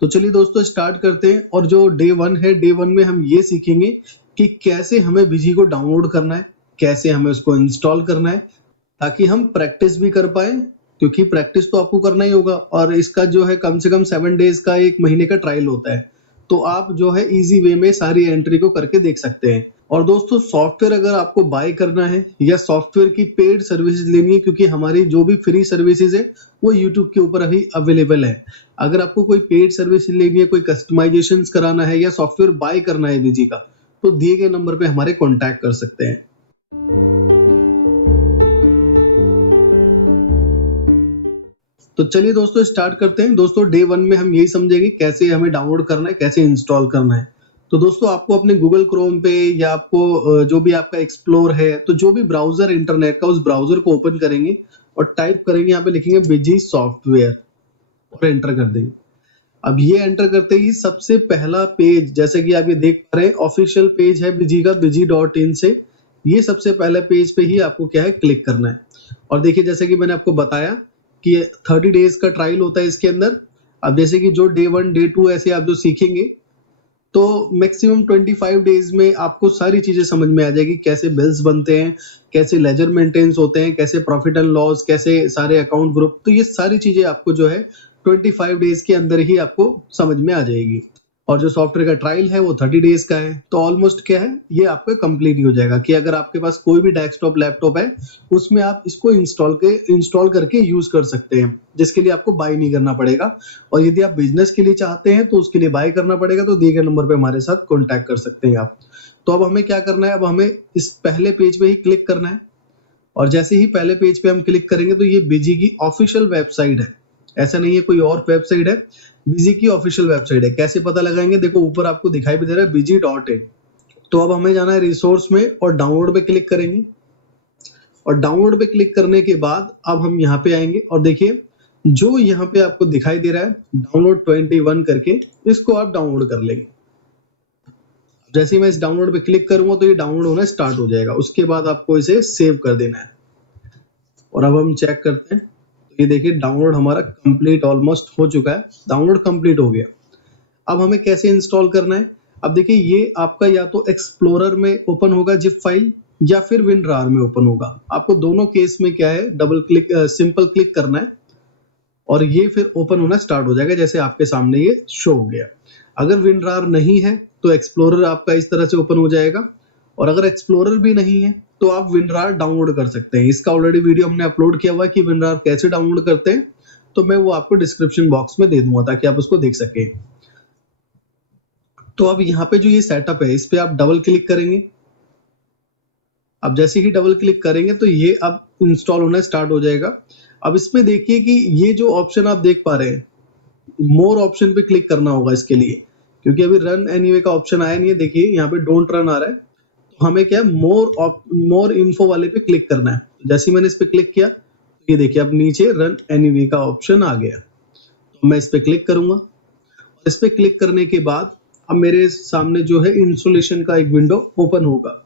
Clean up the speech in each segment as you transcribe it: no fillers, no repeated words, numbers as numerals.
तो चलिए दोस्तों स्टार्ट करते हैं। और जो डे 1 है, डे 1 में हम ये सीखेंगे कि कैसे हमें बीजी को डाउनलोड करना है, कैसे हमें उसको इंस्टॉल करना है, ताकि हम प्रैक्टिस भी कर पाए, क्योंकि प्रैक्टिस तो आपको करना ही होगा। और इसका जो है कम से कम 7 डेज का, 1 महीने का ट्रायल होता है। तो आप जो है इजी वे में सारी एंट्री को करके देख सकते हैं। और दोस्तों सॉफ्टवेयर अगर आपको बाय करना है या सॉफ्टवेयर की पेड सर्विसेज लेनी है, क्योंकि हमारी जो भी फ्री सर्विसेज है वो यूट्यूब के ऊपर अभी अवेलेबल है। अगर आपको कोई पेड सर्विस लेनी है, कोई कस्टमाइजेशन कराना है या सॉफ्टवेयर बाय करना है बीजी का, तो दिए गए नंबर पे हमारे कॉन्टैक्ट कर सकते हैं। तो चलिए दोस्तों स्टार्ट करते हैं। दोस्तों डे 1 में हम यही समझेंगे कैसे हमें डाउनलोड करना है, कैसे इंस्टॉल करना है। तो दोस्तों आपको अपने गूगल क्रोम पे या आपको जो भी आपका एक्सप्लोर है, तो जो भी ब्राउजर इंटरनेट का, उस ब्राउजर को ओपन करेंगे और टाइप करेंगे, यहाँ पे लिखेंगे बिजी सॉफ्टवेयर और एंटर कर देंगे। अब ये एंटर करते ही सबसे पहला पेज, जैसे कि आप ये देख पा रहे हैं, ऑफिशियल पेज है बिजी का, bizi.in से। ये सबसे पहले पेज पे ही आपको क्या है, क्लिक करना है। और देखिए जैसे कि मैंने आपको बताया कि 30 डेज का ट्रायल होता है इसके अंदर। अब जैसे कि जो डे 1 डे 2 ऐसे आप जो सीखेंगे, तो मैक्सिमम 25 डेज में आपको सारी चीजें समझ में आ जाएगी, कैसे बिल्स बनते हैं, कैसे लेजर मेंटेन्स होते हैं, कैसे प्रॉफिट एंड लॉस, कैसे सारे अकाउंट ग्रुप। तो ये सारी चीजें आपको जो है 25 डेज के अंदर ही आपको समझ में आ जाएगी। और जो सॉफ्टवेयर का ट्रायल है वो 30 डेज का है। तो ऑलमोस्ट क्या है, ये आपका कंप्लीट ही हो जाएगा कि अगर आपके पास कोई भी डेस्कटॉप लैपटॉप है, उसमें आप इसको इंस्टॉल करके यूज कर सकते हैं, जिसके लिए आपको बाय नहीं करना पड़ेगा। और यदि आप बिजनेस के लिए चाहते हैं तो उसके लिए बाय करना पड़ेगा। तो दिए गए नंबर पे हमारे साथ कॉन्टैक्ट कर सकते हैं आप। तो अब हमें क्या करना है, अब हमें इस पहले पेज पे ही क्लिक करना है। और जैसे ही पहले पेज पे हम क्लिक करेंगे तो ये बिजी की ऑफिशियल वेबसाइट है, ऐसा नहीं है कोई और वेबसाइट है, बिजी की ऑफिशियल वेबसाइट है। कैसे पता लगाएंगे, देखो ऊपर आपको दिखाई भी दे रहा है bizi.in। तो अब हमें जाना है रिसोर्स में और डाउनलोड पे क्लिक करेंगे। और डाउनलोड पे क्लिक करने के बाद अब हम यहाँ पे आएंगे और देखिए जो यहाँ पे आपको दिखाई दे रहा है डाउनलोड 21 करके, इसको आप डाउनलोड कर लेंगे। जैसे ही मैं इस डाउनलोड पे क्लिक करूंगा तो ये डाउनलोड होना स्टार्ट हो जाएगा। उसके बाद आपको इसे सेव कर देना है। और अब हम चेक करते हैं, तो ये देखिए डाउनलोड हमारा कंप्लीट ऑलमोस्ट हो चुका है, डाउनलोड कंप्लीट हो गया। अब हमें कैसे इंस्टॉल करना है, अब देखिए ये आपका या तो एक्सप्लोरर में ओपन होगा जिप फाइल, या फिर विनरार में ओपन होगा। आपको दोनों केस में क्या है, डबल क्लिक सिंपल क्लिक करना है और ये फिर ओपन होना स्टार्ट हो जाएगा, जैसे आपके सामने ये शो हो गया। अगर विनरार नहीं है तो एक्सप्लोरर आपका इस तरह से ओपन हो जाएगा। और अगर एक्सप्लोरर भी नहीं है तो आप विनरार डाउनलोड कर सकते हैं। इसका ऑलरेडी वीडियो हमने अपलोड किया हुआ है कि विनरार कैसे डाउनलोड करते हैं, तो मैं वो आपको डिस्क्रिप्शन बॉक्स में दे दूंगा ताकि आप उसको देख सकें। तो अब यहाँ पे जो ये सेटअप है, इस पे आप डबल क्लिक करेंगे। अब जैसे ही डबल क्लिक करेंगे तो ये अब इंस्टॉल होना स्टार्ट हो जाएगा। अब इसमें देखिए कि ये जो ऑप्शन आप देख पा रहे हैं, मोर ऑप्शन पे क्लिक करना होगा इसके लिए, क्योंकि अभी रन एनीवे का ऑप्शन आया नहीं है। देखिए यहाँ पे डोंट रन आ रहा है, तो हमें क्या है, मोर इन्फो वाले पे क्लिक करना है। जैसे ही मैंने इस पे क्लिक किया, तो ये देखिए अब नीचे रन एनीवे का ऑप्शन आ गया। तो मैं इस पे क्लिक करूंगा और इस पे क्लिक करने के बाद अब मेरे सामने जो है इंस्टॉलेशन का एक विंडो ओपन होगा।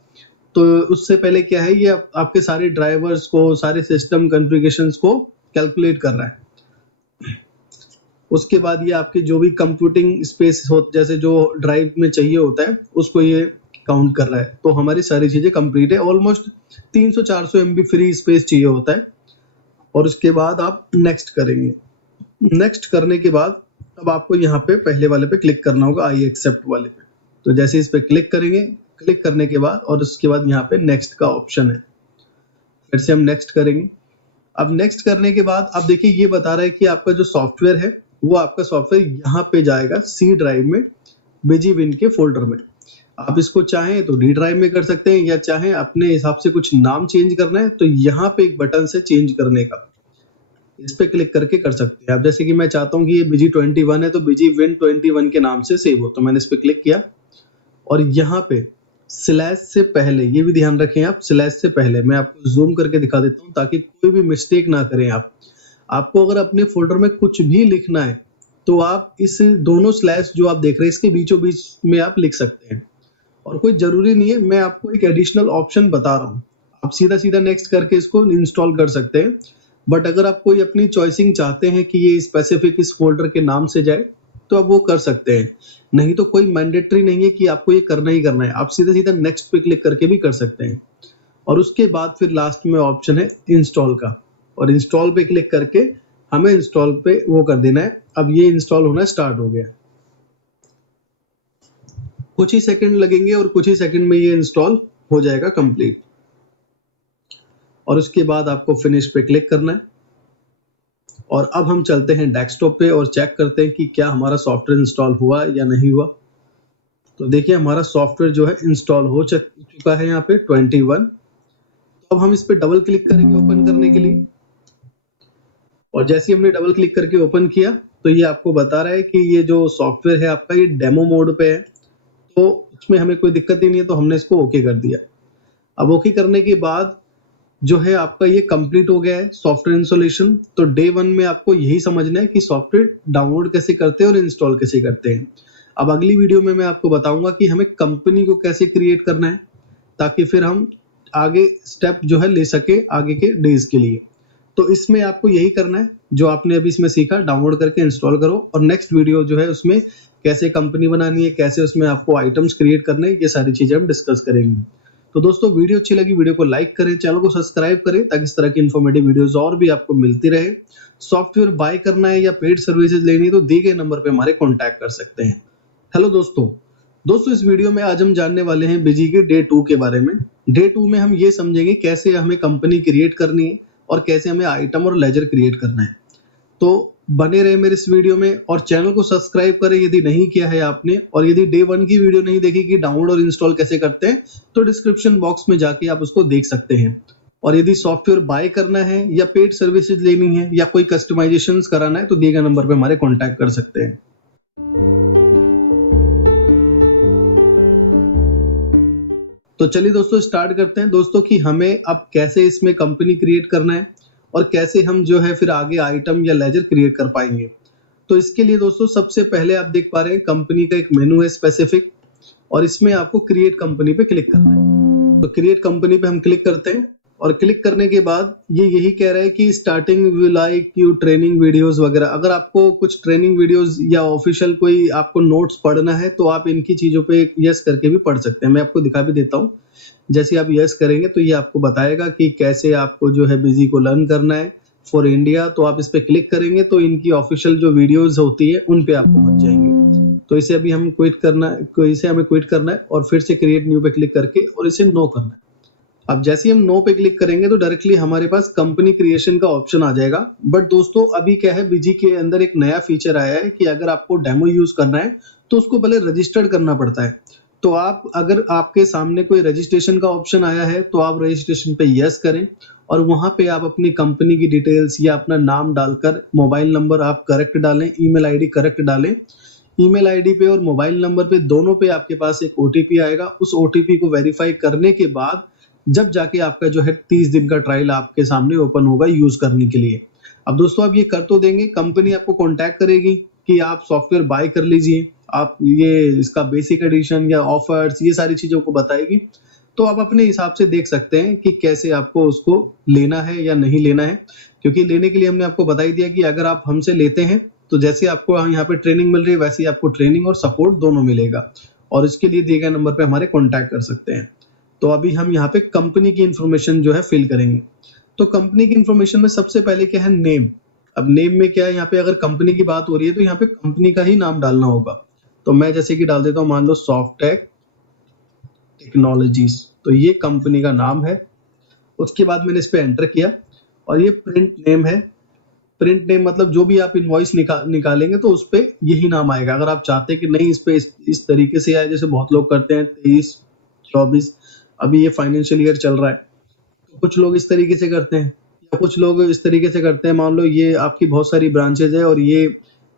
तो उससे पहले क्या है, ये आपके सारे ड्राइवर्स को, सारे सिस्टम कॉन्फ़िगरेशंस को कैलकुलेट कर रहा है। उसके बाद ये आपके जो भी कंप्यूटिंग स्पेस हो, जैसे जो ड्राइव में चाहिए होता है, उसको ये काउंट कर रहा है। तो हमारी सारी चीजें कंप्लीट है। ऑलमोस्ट 300-400 MB फ्री स्पेस चाहिए होता है। और उसके बाद आप नेक्स्ट करेंगे। नेक्स्ट करने के बाद अब आपको यहाँ पे पहले वाले पे क्लिक करना होगा, आई एक्सेप्ट वाले पे। तो जैसे इस पे क्लिक करेंगे, क्लिक करने के बाद और उसके बाद यहाँ पे नेक्स्ट का ऑप्शन है, फिर से हम नेक्स्ट करेंगे। अब नेक्स्ट करने के बाद अब देखिए ये बता रहा है कि आपका जो सॉफ्टवेयर है वो आपका सॉफ्टवेयर यहाँ पे जाएगा सी ड्राइव में, बिजी विन के फोल्डर में। आप इसको चाहें तो डी ड्राइव में कर सकते हैं, या चाहें अपने हिसाब से कुछ नाम चेंज करना है तो यहाँ पे एक बटन से चेंज करने का, इस पे क्लिक करके कर सकते हैं। अब जैसे कि मैं चाहता हूँ कि ये बिजी 21 है तो बिजी विन 21 के नाम से सेव हो, तो मैंने इस पे क्लिक किया। और यहाँ पे स्लैश से पहले, ये भी ध्यान रखें आप, स्लैश से पहले मैं आपको जूम करके दिखा देता हूँ ताकि कोई भी मिस्टेक ना करें आप। आपको अगर अपने फोल्डर में कुछ भी लिखना है तो आप इस दोनों स्लैश जो आप देख रहे हैं इसके बीचों बीच में आप लिख सकते हैं। और कोई जरूरी नहीं है, मैं आपको एक एडिशनल ऑप्शन बता रहा हूँ, आप सीधा सीधा नेक्स्ट करके इसको इंस्टॉल कर सकते हैं। बट अगर आप कोई अपनी चॉइसिंग चाहते हैं कि ये स्पेसिफिक इस फोल्डर के नाम से जाए, तो आप वो कर सकते हैं। नहीं तो कोई मैंडेटरी नहीं है कि आपको ये करना ही करना है, आप सीधा-सीधा नेक्स्ट पे क्लिक करके भी कर सकते हैं। और उसके बाद फिर लास्ट में ऑप्शन है इंस्टॉल का, और इंस्टॉल पे क्लिक करके हमें इंस्टॉल पे वो कर देना है। अब ये इंस्टॉल होना स्टार्ट हो गया। कुछ ही सेकंड लगेंगे और कुछ ही सेकंड में ये इंस्टॉल हो जाएगा कंप्लीट। और उसके बाद आपको फिनिश पे क्लिक करना है। और अब हम चलते हैं डेस्कटॉप पे और चेक करते हैं कि क्या हमारा सॉफ्टवेयर इंस्टॉल हुआ या नहीं हुआ। तो देखिए हमारा सॉफ्टवेयर जो है इंस्टॉल हो चुका है यहाँ पे 21। तो अब हम इस पे डबल क्लिक करेंगे ओपन करने के लिए। और जैसे ही हमने डबल क्लिक करके ओपन किया तो ये आपको बता रहा है कि ये जो सॉफ्टवेयर है आपका ये डेमो मोड पे है, तो उसमें हमें कोई दिक्कत ही नहीं है, तो हमने इसको ओके कर दिया। अब ओके करने के बाद जो है आपका ये कंप्लीट हो गया है सॉफ्टवेयर इंस्टॉलेशन। तो डे 1 में आपको यही समझना है कि सॉफ्टवेयर डाउनलोड कैसे करते हैं और इंस्टॉल कैसे करते हैं। अब अगली वीडियो में मैं आपको बताऊंगा कि हमें कंपनी को कैसे क्रिएट करना है, ताकि फिर हम आगे स्टेप जो है ले सके आगे के डेज के लिए। तो इसमें आपको यही करना है जो आपने अभी इसमें सीखा, डाउनलोड करके इंस्टॉल करो। और नेक्स्ट वीडियो जो है उसमें कैसे कंपनी बनानी है, कैसे उसमें आपको आइटम्स क्रिएट करने हैं, ये सारी चीजें हम डिस्कस करेंगे। तो दोस्तों वीडियो अच्छी लगी वीडियो को लाइक करें, चैनल को सब्सक्राइब करें ताकि इस तरह की इन्फॉर्मेटिव वीडियोस और भी आपको मिलती रहे। सॉफ्टवेयर बाय करना है या पेड सर्विसेज लेनी है तो दिए गए नंबर पे हमारे कॉन्टैक्ट कर सकते हैं। हेलो दोस्तों इस वीडियो में आज हम जानने वाले हैं बिजी के डे 2 के बारे में। डे 2 में हम ये समझेंगे कैसे हमें कंपनी क्रिएट करनी है और कैसे हमें आइटम और लेजर क्रिएट करना है। तो बने रहे मेरे इस वीडियो में और चैनल को सब्सक्राइब करें यदि नहीं किया है आपने। और यदि डे 1 की वीडियो नहीं देखी कि डाउनलोड और इंस्टॉल कैसे करते हैं तो डिस्क्रिप्शन बॉक्स में जाके आप उसको देख सकते हैं। और यदि सॉफ्टवेयर बाय करना है या पेड सर्विसेज लेनी है या कोई कस्टमाइजेशन कराना है तो दिए गए नंबर पे हमारे कॉन्टैक्ट कर सकते हैं। तो चलिए दोस्तों स्टार्ट करते हैं दोस्तों कि हमें अब कैसे इसमें कंपनी क्रिएट करना है और कैसे हम जो है फिर आगे आइटम या लेजर क्रिएट कर पाएंगे। तो इसके लिए दोस्तों सबसे पहले आप देख पा रहे हैं कंपनी का एक मेनू है स्पेसिफिक, और इसमें आपको क्रिएट कंपनी पे क्लिक करना है। तो क्रिएट कंपनी पे हम क्लिक करते हैं और क्लिक करने के बाद ये यही कह रहा है कि starting we like you training videos वगैरह। अगर आपको कुछ ट्रेनिंग वीडियोस या ऑफिशियल कोई आपको नोट्स पढ़ना है तो आप इनकी चीजों पे यस करके भी पढ़ सकते हैं। मैं आपको दिखा भी देता हूँ। जैसे आप यस करेंगे तो ये आपको बताएगा कि कैसे आपको जो है बिजी को लर्न करना है फॉर इंडिया। तो आप इस पे क्लिक करेंगे तो इनकी ऑफिशियल जो वीडियोस होती है उन पे आप पहुंच जाएंगे। तो इसे अभी हम क्विट करना है, इसे हमें क्विट करना है और फिर से क्रिएट न्यू पे क्लिक करके और इसे नो करना है। अब जैसे ही हम नो पे क्लिक करेंगे तो डायरेक्टली हमारे पास कंपनी क्रिएशन का ऑप्शन आ जाएगा। बट दोस्तों अभी क्या है, बिजी के अंदर एक नया फीचर आया है कि अगर आपको डेमो यूज करना है तो उसको पहले रजिस्टर्ड करना पड़ता है। तो आप अगर आपके सामने कोई रजिस्ट्रेशन का ऑप्शन आया है तो आप रजिस्ट्रेशन पे यस करें और वहां पे आप अपनी कंपनी की डिटेल्स या अपना नाम डालकर मोबाइल नंबर आप करेक्ट डालें, ईमेल आईडी करेक्ट डालें। ईमेल आईडी पे और मोबाइल नंबर पे दोनों पे आपके पास एक ओटीपी आएगा। उस ओटीपी को वेरीफाई करने के बाद जब जाके आपका जो है 30 दिन का ट्रायल आपके सामने ओपन होगा यूज करने के लिए। अब दोस्तों आप ये कर तो देंगे, कंपनी आपको कांटेक्ट करेगी कि आप सॉफ्टवेयर बाय कर लीजिए, आप ये इसका बेसिक एडिशन या ऑफर्स ये सारी चीजों को बताएगी। तो आप अपने हिसाब से देख सकते हैं कि कैसे आपको उसको लेना है या नहीं लेना है। क्योंकि लेने के लिए हमने आपको बता ही दिया कि अगर आप हमसे लेते हैं तो जैसे आपको यहाँ पे ट्रेनिंग मिल रही है वैसे ही आपको ट्रेनिंग और सपोर्ट दोनों मिलेगा। और इसके लिए दिए गए नंबर पे हमारे कॉन्टैक्ट कर सकते हैं। तो अभी हम यहाँ पे कंपनी की इंफॉर्मेशन जो है फिल करेंगे। तो कंपनी की इंफॉर्मेशन में सबसे पहले क्या है, नेम। अब नेम में क्या है, यहाँ पे अगर कंपनी की बात हो रही है तो यहाँ पे कंपनी का ही नाम डालना होगा। तो मैं जैसे कि डाल देता हूँ, मान लो सॉफ्टटेक टेक्नोलॉजीज, तो ये कंपनी का नाम है। उसके बाद मैंने इस पे एंटर किया और ये प्रिंट नेम है। प्रिंट नेम मतलब जो भी आप इनवॉइस निकालेंगे तो उस पे यही नाम आएगा। अगर आप चाहते हैं कि नहीं इस पे इस तरीके से आए जैसे बहुत लोग करते हैं 23-24, अभी ये फाइनेंशियल ईयर चल रहा है तो कुछ लोग इस तरीके से करते हैं या कुछ लोग इस तरीके से करते हैं। मान लो ये आपकी बहुत सारी ब्रांचेज है और ये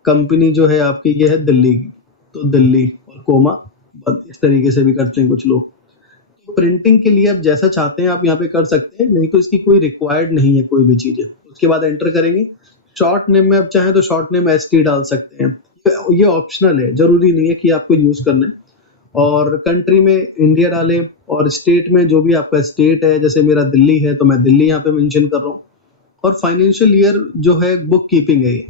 कंपनी जो है आपकी ये है दिल्ली की, तो दिल्ली और कोमा बंद, इस तरीके से भी करते हैं कुछ लोग। तो प्रिंटिंग के लिए आप जैसा चाहते हैं आप यहाँ पे कर सकते हैं, नहीं तो इसकी कोई रिक्वायर्ड नहीं है कोई भी चीजें। उसके बाद एंटर करेंगे। शॉर्ट नेम में आप चाहें तो शॉर्ट नेम एसटी डाल सकते हैं, ये ऑप्शनल है, जरूरी नहीं है कि आपको यूज करना है। और कंट्री में इंडिया डालें और स्टेट में जो भी आपका स्टेट है, जैसे मेरा दिल्ली है तो मैं दिल्ली यहाँ पे मेंशन कर रहा हूँ। और फाइनेंशियल ईयर जो है बुक कीपिंग है ये,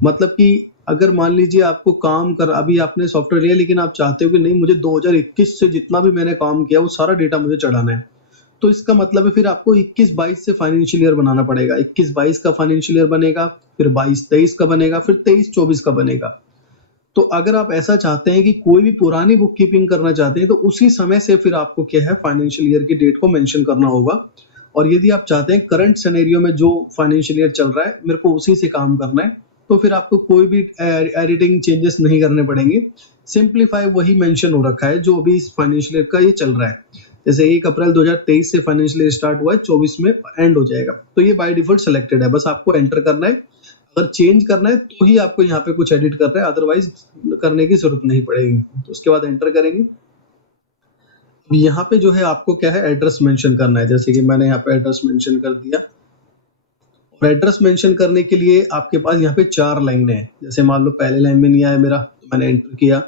मतलब कि अगर मान लीजिए आपको काम कर अभी आपने सॉफ्टवेयर लिया लेकिन आप चाहते हो कि नहीं मुझे 2021 से जितना भी मैंने काम किया वो सारा डेटा मुझे चढ़ाना है, तो इसका मतलब है फिर आपको 21-22 से फाइनेंशियल ईयर बनाना पड़ेगा। 21-22 का फाइनेंशियल ईयर बनेगा, फिर 22-23 का बनेगा, फिर 23-24 का बनेगा। तो अगर आप ऐसा चाहते हैं कि कोई भी पुरानी बुक कीपिंग करना चाहते हैं तो उसी समय से फिर आपको क्या है फाइनेंशियल ईयर की डेट को मेंशन करना होगा। और यदि आप चाहते हैं करंट सिनेरियो में जो फाइनेंशियल ईयर चल रहा है मेरे को उसी से काम करना है, तो फिर आपको कोई भी एडिटिंग चेंजेस नहीं करने पड़ेंगे। सिंपलीफाई वही मेंशन हो रखा है जो अभी इस फाइनेंशियल ईयर का ये चल रहा है। जैसे 1 अप्रैल 2023 से फाइनेंशियल ईयर स्टार्ट हुआ है, 24 में एंड हो जाएगा, तो ये बाय डिफॉल्ट सिलेक्टेड है, बस आपको एंटर करना है। अगर चेंज करना है तो ही आपको यहाँ पे कुछ एडिट करना है, अदरवाइज करने की जरूरत नहीं पड़ेगी। तो उसके बाद एंटर करेंगे। यहाँ पे जो है आपको क्या है एड्रेस मेंशन करना है, जैसे कि मैंने यहाँ पे एड्रेस मेंशन कर दिया। और एड्रेस मेंशन करने के लिए आपके पास यहाँ पे 4 लाइन है। जैसे मान लो पहले लाइन में नहीं आया मेरा तो मैंने एंटर किया,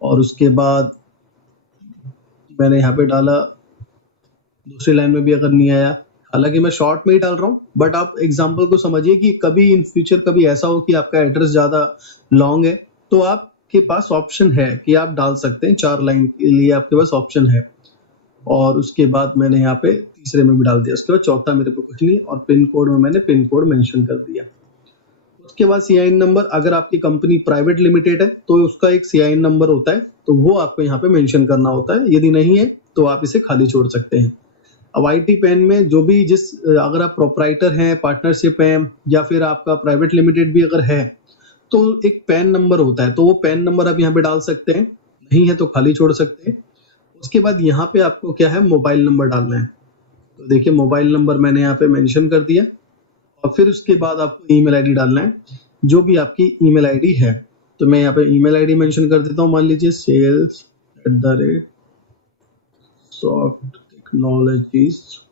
और उसके बाद मैंने यहाँ पे डाला, दूसरी लाइन में भी अगर नहीं आया, हालांकि मैं शॉर्ट में ही डाल रहा हूँ, बट आप एग्जाम्पल को समझिए कि कभी इन फ्यूचर कभी ऐसा हो कि आपका एड्रेस ज्यादा लॉन्ग है तो आपके पास ऑप्शन है कि आप डाल सकते हैं, 4 लाइन के लिए आपके पास ऑप्शन है। और उसके बाद मैंने यहाँ पे तीसरे में भी डाल दिया, उसके बाद चौथा मेरे को कुछ नहीं, और पिन कोड में मैंने पिन कोड मेंशन कर दिया। उसके बाद सीआईएन नंबर, अगर आपकी कंपनी प्राइवेट लिमिटेड है तो उसका एक सीआईएन नंबर होता है, तो वो आपको यहाँ पे मेंशन करना होता है। यदि नहीं है तो आप इसे खाली छोड़ सकते हैं। अब आईटी पैन में जो भी अगर आप प्रोपराइटर हैं, पार्टनरशिप है, या फिर आपका प्राइवेट लिमिटेड भी अगर है तो एक पैन नंबर होता है, तो वो पैन नंबर आप यहाँ पे डाल सकते हैं, नहीं है तो खाली छोड़ सकते हैं। उसके बाद यहाँ पे आपको क्या है मोबाइल नंबर डालना है, तो देखिए मोबाइल नंबर मैंने यहाँ पे मेंशन कर दिया। और फिर उसके बाद आपको ईमेल आईडी डालना है, जो भी आपकी ईमेल आईडी है। तो मैं यहाँ पे ईमेल आईडी मेंशन कर देता हूँ, मान लीजिए sales@softtechnologies.in,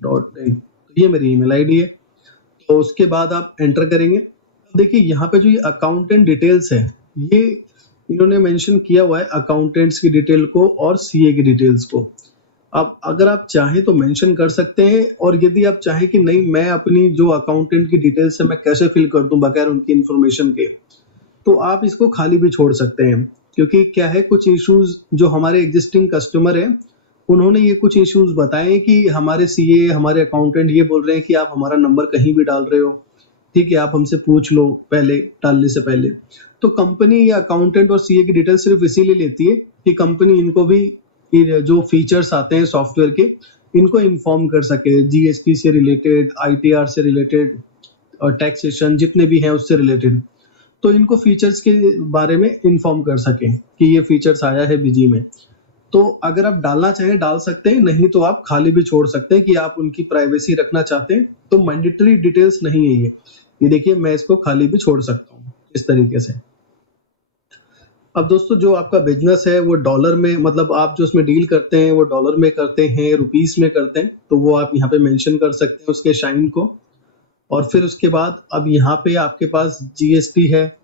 तो ये मेरी ईमेल आईडी है। तो उसके बाद आप एंटर करेंगे। देखिए यहाँ पे जो ये अकाउंटेंट डिटेल्स है, ये इन्होंने मेंशन किया हुआ है अकाउंटेंट्स की डिटेल को और सीए की डिटेल्स को। अब अगर आप चाहें तो मेंशन कर सकते हैं, और यदि आप चाहें कि नहीं मैं अपनी जो अकाउंटेंट की डिटेल्स है मैं कैसे फिल कर दूं बगैर उनकी इन्फॉर्मेशन के, तो आप इसको खाली भी छोड़ सकते हैं। क्योंकि क्या है कुछ इश्यूज जो हमारे एग्जिस्टिंग कस्टमर है उन्होंने ये कुछ इश्यूज बताए कि हमारे सीए हमारे अकाउंटेंट ये बोल रहे हैं कि आप हमारा नंबर कहीं भी डाल रहे हो, ठीक है, आप हमसे पूछ लो पहले डालने से पहले। तो कंपनी या अकाउंटेंट और सीए की डिटेल सिर्फ इसीलिए लेती है कि कंपनी इनको भी ये जो फीचर्स आते हैं सॉफ्टवेयर के इनको इन्फॉर्म कर सके, जीएसटी से रिलेटेड, आईटीआर से रिलेटेड, और टैक्सेशन जितने भी हैं उससे रिलेटेड, तो इनको फीचर्स के बारे में इन्फॉर्म कर सके कि ये फीचर्स आया है बीजी में। तो अगर आप डालना चाहें डाल सकते हैं, नहीं तो आप खाली भी छोड़ सकते हैं कि आप उनकी प्राइवेसी रखना चाहते हैं, तो मैंडेटरी डिटेल्स नहीं है ये देखिए मैं इसको खाली भी छोड़ सकता हूँ इस तरीके से। अब दोस्तों जो आपका बिजनेस है वो डॉलर में, मतलब आप जो उसमें डील करते हैं वो डॉलर में करते हैं, रुपीस में करते हैं, तो वो आप यहाँ पे मेंशन कर सकते हैं उसके शाइन को। और फिर उसके बाद अब यहाँ पे आपके पास जीएसटी है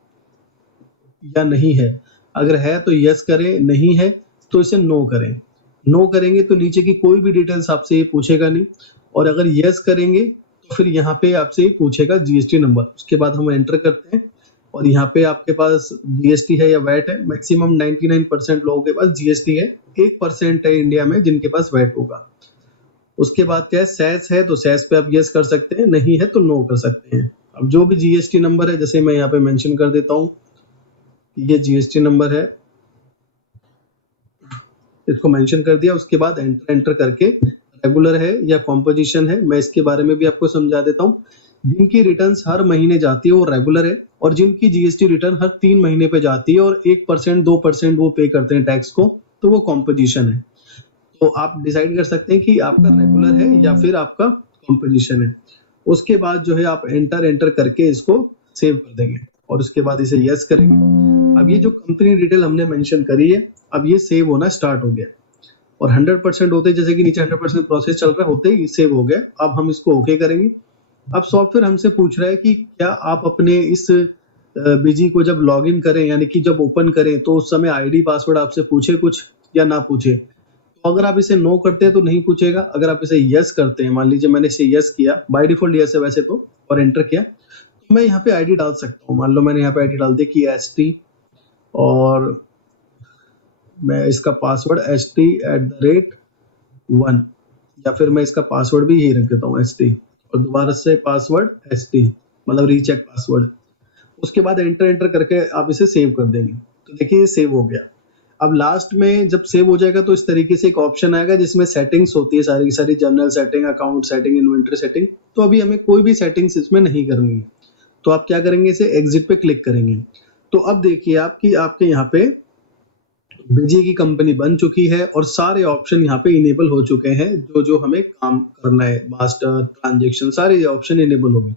या नहीं है, अगर है तो यस करें, नहीं है तो इसे नो करें। नो करेंगे तो नीचे की कोई भी डिटेल्स आपसे ये पूछेगा नहीं, और अगर यस करेंगे तो फिर यहाँ पे आपसे ये पूछेगा जीएसटी नंबर। उसके बाद हम एंटर करते हैं, और यहाँ पे आपके पास जीएसटी है या वैट है। मैक्सिमम 99% लोगों के पास जीएसटी है, 1% है इंडिया में जिनके पास वैट होगा। उसके बाद क्या है सेस है, तो सेस पे आप यस कर सकते हैं, नहीं है तो नो कर सकते हैं। अब जो भी जीएसटी नंबर है, जैसे मैं यहाँ पे मेंशन कर देता हूँ, ये जीएसटी नंबर है, इसको मेंशन कर दिया। उसके बाद एंटर करके रेगुलर है या कॉम्पोजिशन है, मैं इसके बारे में भी आपको समझा देता हूँ। जिनकी रिटर्न्स हर महीने जाती है वो रेगुलर है, और जिनकी जीएसटी रिटर्न हर 3 महीने पे जाती है और 1% 2% वो पे करते हैं टैक्स को, तो वो कॉम्पोजिशन है। तो आप डिसाइड कर सकते हैं कि आपका रेगुलर है या फिर आपका कॉम्पोजिशन है। उसके बाद जो है आप एंटर करके इसको सेव कर देंगे, और उसके बाद इसे यस करेंगे। अब ये जो कंपनी डिटेल हमने मेंशन करी है, अब ये सेव होना स्टार्ट हो गया, और 100% होते जैसे कि नीचे 100% प्रोसेस चल रहा है होते ही सेव हो गया। अब हम इसको ओके करेंगे। अब सॉफ्टवेयर हमसे पूछ रहा है कि क्या आप अपने इस बीजी को जब लॉगिन करें यानी कि जब ओपन करें तो उस समय आईडी पासवर्ड आपसे पूछे कुछ या ना पूछे। तो अगर आप इसे नो करते हैं तो नहीं पूछेगा, अगर आप इसे यस करते हैं, मान लीजिए मैंने इसे यस किया, बाय डिफॉल्ट यस है वैसे तो, और एंटर किया, तो मैं यहाँ पे आईडी डाल सकता हूँ। मान लो मैंने यहाँ पे आईडी डाल दी कि ST, और मैं इसका पासवर्ड ST@1, या फिर मैं इसका पासवर्ड भी यही रख देता हूँ ST, और दोबारा से पासवर्ड ST, मतलब रीचेक पासवर्ड। उसके बाद एंटर करके आप इसे सेव कर देंगे। तो देखिए ये सेव हो गया। अब लास्ट में जब सेव हो जाएगा तो इस तरीके से एक ऑप्शन आएगा जिसमें सेटिंग्स होती है सारी की सारी, general setting, account setting, inventory setting. तो अभी हमें कोई भी सेटिंग्स इसमें नहीं करनी है। तो आप क्या करेंगे, इसे एग्जिट पे क्लिक करेंगे। तो अब देखिए आप कि आपके यहाँ पे बिजी की कंपनी बन चुकी है और सारे ऑप्शन यहाँ पे इनेबल हो चुके हैं। जो जो हमें काम करना है, मास्टर, ट्रांजेक्शन, सारे ऑप्शन इनेबल हो गए।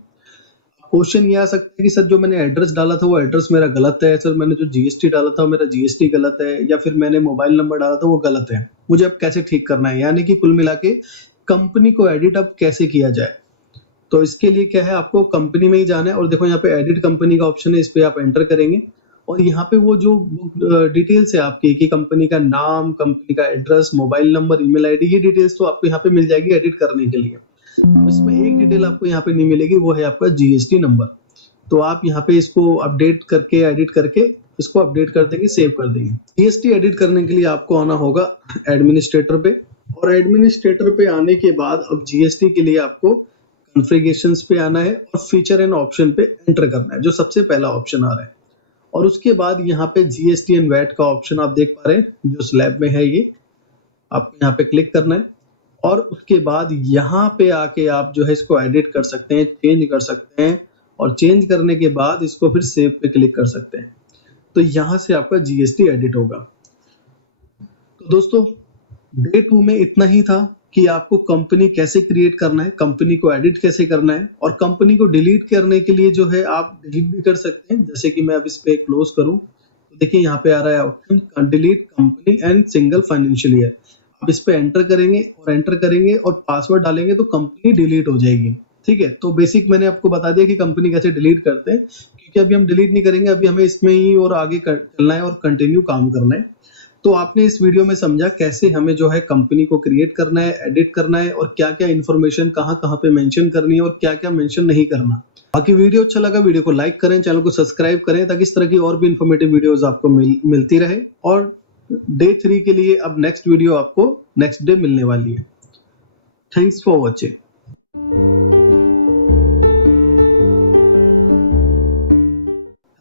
क्वेश्चन ये आ सकता है कि सर जो मैंने एड्रेस डाला था वो एड्रेस मेरा गलत है, सर मैंने जो जीएसटी डाला था मेरा जीएसटी गलत है, या फिर मैंने मोबाइल नंबर डाला था वो गलत है, मुझे अब कैसे ठीक करना है। यानी कि कुल मिला के कंपनी को एडिट अब कैसे किया जाए। तो इसके लिए क्या है, आपको कंपनी में ही जाना है और देखो यहाँ पे एडिट कंपनी का ऑप्शन है, इस पे आप एंटर करेंगे और यहाँ पे वो जो डिटेल्स है आपकी कि कंपनी का नाम, कंपनी का address, mobile number, email ID, ये डिटेल्स तो आपको यहाँ पे मिल जाएगी एडिट करने के लिए। अब इसमें एक डिटेल आपको यहाँ पे नहीं मिलेगी, वो है आपका जीएसटी नंबर। तो आप यहाँ पे इसको अपडेट करके, एडिट करके इसको अपडेट कर देंगे, सेव कर देंगे। जीएसटी एडिट करने के लिए आपको आना होगा एडमिनिस्ट्रेटर पे, और एडमिनिस्ट्रेटर पे आने के बाद अब जीएसटी के लिए आपको कॉन्फ़िगरेशंस पे आना है और फीचर एंड ऑप्शन पे एंटर करना है, जो सबसे पहला ऑप्शन आ रहा है। और उसके बाद यहाँ पे जीएसटी एंड वैट का ऑप्शन आप देख पा रहे हैं जो स्लैब में है, ये आपको यहाँ पे क्लिक करना है। और उसके बाद यहाँ पे आके आप जो है इसको एडिट कर सकते हैं, चेंज कर सकते हैं, और चेंज करने के बाद इसको फिर सेव पे क्लिक कर सकते हैं। तो यहाँ से आपका जीएसटी एडिट होगा। तो दोस्तों डे 2 में इतना ही था कि आपको कंपनी कैसे क्रिएट करना है, कंपनी को एडिट कैसे करना है, और कंपनी को डिलीट करने के लिए जो है आप डिलीट भी कर सकते हैं। जैसे कि मैं अब इस पे क्लोज करूं तो देखिए यहाँ पे आ रहा है option delete company and single financial year. आप इस पे एंटर करेंगे और पासवर्ड डालेंगे तो कंपनी डिलीट हो जाएगी। ठीक है, तो बेसिक मैंने आपको बता दिया कि कंपनी कैसे डिलीट करते हैं, क्योंकि अभी हम डिलीट नहीं करेंगे, अभी हमें इसमें ही और आगे चलना है और कंटिन्यू काम करना है। तो आपने इस वीडियो में समझा कैसे हमें जो है कंपनी को क्रिएट करना है, एडिट करना है, और क्या-क्या इन्फॉर्मेशन कहाँ-कहाँ पे मेंशन करनी है और क्या-क्या मेंशन नहीं करना। बाकी वीडियो अच्छा लगा, वीडियो को लाइक करें, चैनल को सब्सक्राइब करें ताकि इस तरह की और भी इन्फॉर्मेटिव वीडियोस आपको मिलती रहे। और डे 3 के लिए अब नेक्स्ट वीडियो आपको नेक्स्ट डे मिलने वाली है। Thanks for watching.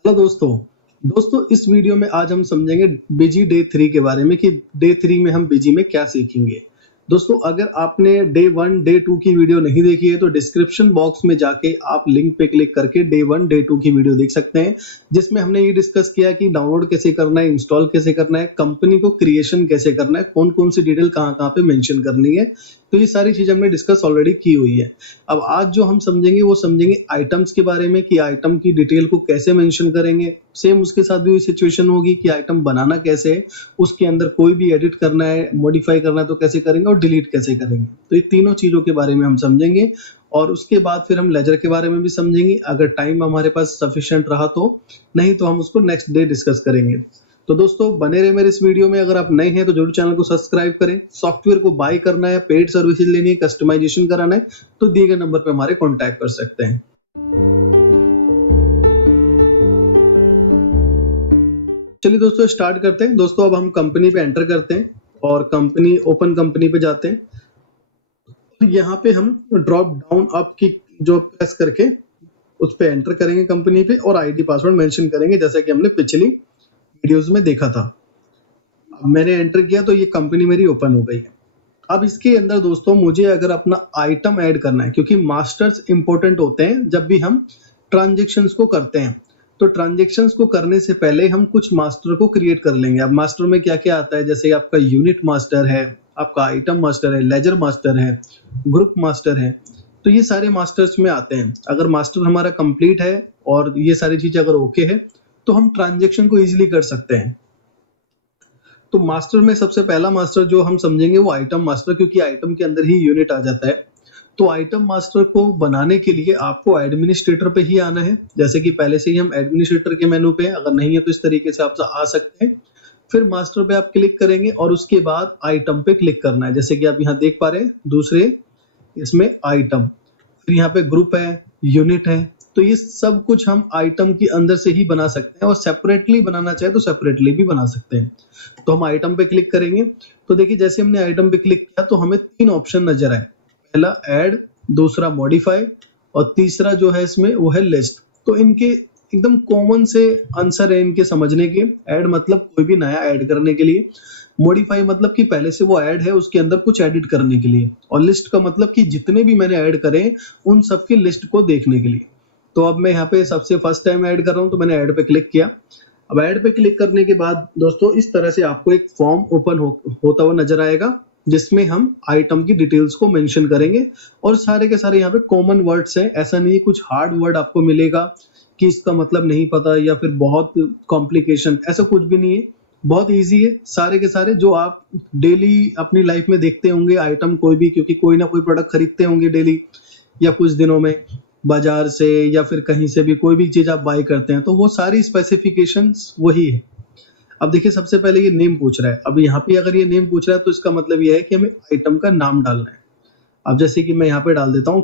हेलो दोस्तों इस वीडियो में आज हम समझेंगे बिजी डे 3 के बारे में कि डे 3 में हम बिजी में क्या सीखेंगे। दोस्तों अगर आपने डे 1 डे 2 की वीडियो नहीं देखी है तो डिस्क्रिप्शन बॉक्स में जाके आप लिंक पे क्लिक करके डे 1 डे 2 की वीडियो देख सकते हैं, जिसमें हमने ये डिस्कस किया कि डाउनलोड कैसे करना है, इंस्टॉल कैसे करना है, कंपनी को क्रिएशन कैसे करना है, कौन कौन सी डिटेल कहाँ पे मेंशन करनी है। तो ये सारी चीजें हमने डिस्कस ऑलरेडी की हुई है। अब आज जो हम समझेंगे वो समझेंगे आइटम्स के बारे में कि आइटम की डिटेल को कैसे मेंशन करेंगे। सेम उसके साथ भी सिचुएशन होगी कि आइटम बनाना कैसे है, उसके अंदर कोई भी एडिट करना है, मॉडिफाई करना है तो कैसे करेंगे, और डिलीट कैसे करेंगे। तो ये तीनों चीजों के बारे में हम समझेंगे, और उसके बाद फिर हम लेजर के बारे में भी समझेंगे अगर टाइम हमारे पास सफिशिएंट रहा तो, नहीं तो हम उसको नेक्स्ट डे डिस्कस करेंगे। तो दोस्तों बने रहे मेरे इस वीडियो में। अगर आप नए हैं तो जरूर चैनल को सब्सक्राइब करें। सॉफ्टवेयर को बाय करना है, पेड सर्विसेज लेनी है, कस्टमाइजेशन कराना है तो दिए गए नंबर पे हमारे कांटेक्ट कर सकते हैं। चलिए दोस्तों स्टार्ट करते हैं। दोस्तों अब हम कंपनी पे एंटर करते हैं और कंपनी ओपन कंपनी पे जाते हैं। तो यहाँ पे हम ड्रॉप डाउन अप की जो प्रेस करके उस पे एंटर करेंगे कंपनी पे, और आईडी पासवर्ड मेंशन करेंगे जैसा कि हमने पिछली वीडियोस में देखा था। अब मैंने एंटर किया तो ये कंपनी मेरी ओपन हो गई है। अब इसके अंदर दोस्तों मुझे अगर अपना आइटम ऐड करना है, क्योंकि मास्टर्स इंपॉर्टेंट होते हैं जब भी हम ट्रांजेक्शन्स को करते हैं। तो ट्रांजेक्शन्स को करने से पहले हम कुछ मास्टर को क्रिएट कर लेंगे। अब मास्टर में क्या क्या आता है, जैसे आपका यूनिट मास्टर है, आपका आइटम मास्टर है, लेजर मास्टर है, ग्रुप मास्टर है। तो ये सारे मास्टर्स में आते हैं। अगर मास्टर हमारा कंप्लीट है और ये सारी चीजें अगर ओके है तो हम ट्रांजेक्शन को इजीली कर सकते हैं। तो मास्टर में सबसे पहला मास्टर जो हम समझेंगे वो आइटम मास्टर, क्योंकि आइटम के अंदर ही यूनिट आ जाता है। तो आइटम मास्टर को बनाने के लिए आपको एडमिनिस्ट्रेटर पे ही आना है। जैसे कि पहले से ही हम एडमिनिस्ट्रेटर के मेनू पे हैं, अगर नहीं है तो इस तरीके से आप आ सकते हैं। फिर मास्टर पे आप क्लिक करेंगे और उसके बाद आइटम पे क्लिक करना है। जैसे कि आप यहाँ देख पा रहे हैं दूसरे इसमें आइटम, फिर यहाँ पे ग्रुप है, यूनिट है। तो तो ये सब कुछ हम आइटम के अंदर से ही बना सकते हैं, और सेपरेटली बनाना चाहे तो सेपरेटली भी बना सकते हैं। तो हम आइटम पे क्लिक करेंगे, तो देखिए जैसे हमने आइटम पे क्लिक किया तो हमें 3 ऑप्शन नजर आए। पहला ऐड, दूसरा मॉडिफाई, और तीसरा जो है इसमें वो है लिस्ट। तो इनके एकदम कॉमन से आंसर है इनके समझने के। ऐड मतलब कोई भी नया ऐड करने के लिए, मॉडिफाई मतलब कि पहले से वो ऐड है उसके अंदर कुछ एडिट करने के लिए, और लिस्ट का मतलब कि जितने भी मैंने ऐड करे उन सबकी लिस्ट को देखने के लिए। तो अब मैं यहाँ पे सबसे फर्स्ट टाइम ऐड कर रहा हूँ, तो मैंने ऐड पे क्लिक किया। अब ऐड पे क्लिक करने के बाद दोस्तों इस तरह से आपको एक फॉर्म ओपन होता हुआ नजर आएगा, जिसमें हम आइटम की डिटेल्स को मेंशन करेंगे, और सारे के सारे यहाँ पे कॉमन वर्ड्स हैं। ऐसा नहीं है कुछ हार्ड वर्ड आपको मिलेगा कि इसका मतलब नहीं पता या फिर बहुत कॉम्प्लिकेशन, ऐसा कुछ भी नहीं है। बहुत इजी है, सारे के सारे जो आप डेली अपनी लाइफ में देखते होंगे आइटम कोई भी, क्योंकि कोई ना कोई प्रोडक्ट खरीदते होंगे डेली या कुछ दिनों में बाजार से, या फिर कहीं से भी कोई भी चीज आप बाय करते हैं, तो वो सारी स्पेसिफिकेशंस वही है। अब देखिए सबसे पहले ये नेम पूछ रहा है। अब यहाँ पे अगर ये नेम पूछ रहा है तो इसका मतलब ये है कि हमें आइटम का नाम डालना है। अब जैसे कि मैं यहाँ पे डाल देता हूँ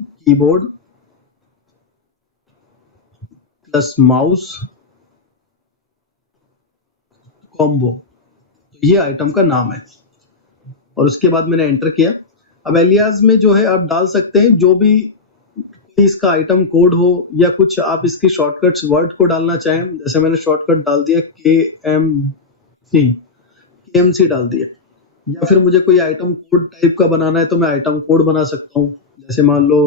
कीबोर्ड प्लस माउस कॉम्बो, तो ये आइटम का नाम है, और उसके बाद मैंने एंटर किया। अब एलियास में जो है आप डाल सकते हैं जो भी कोई इसका आइटम कोड हो, या कुछ आप इसकी शॉर्टकट्स वर्ड को डालना चाहें। जैसे मैंने शॉर्टकट डाल दिया KMC डाल दिया, या फिर मुझे कोई आइटम कोड टाइप का बनाना है तो मैं आइटम कोड बना सकता हूँ। जैसे मान लो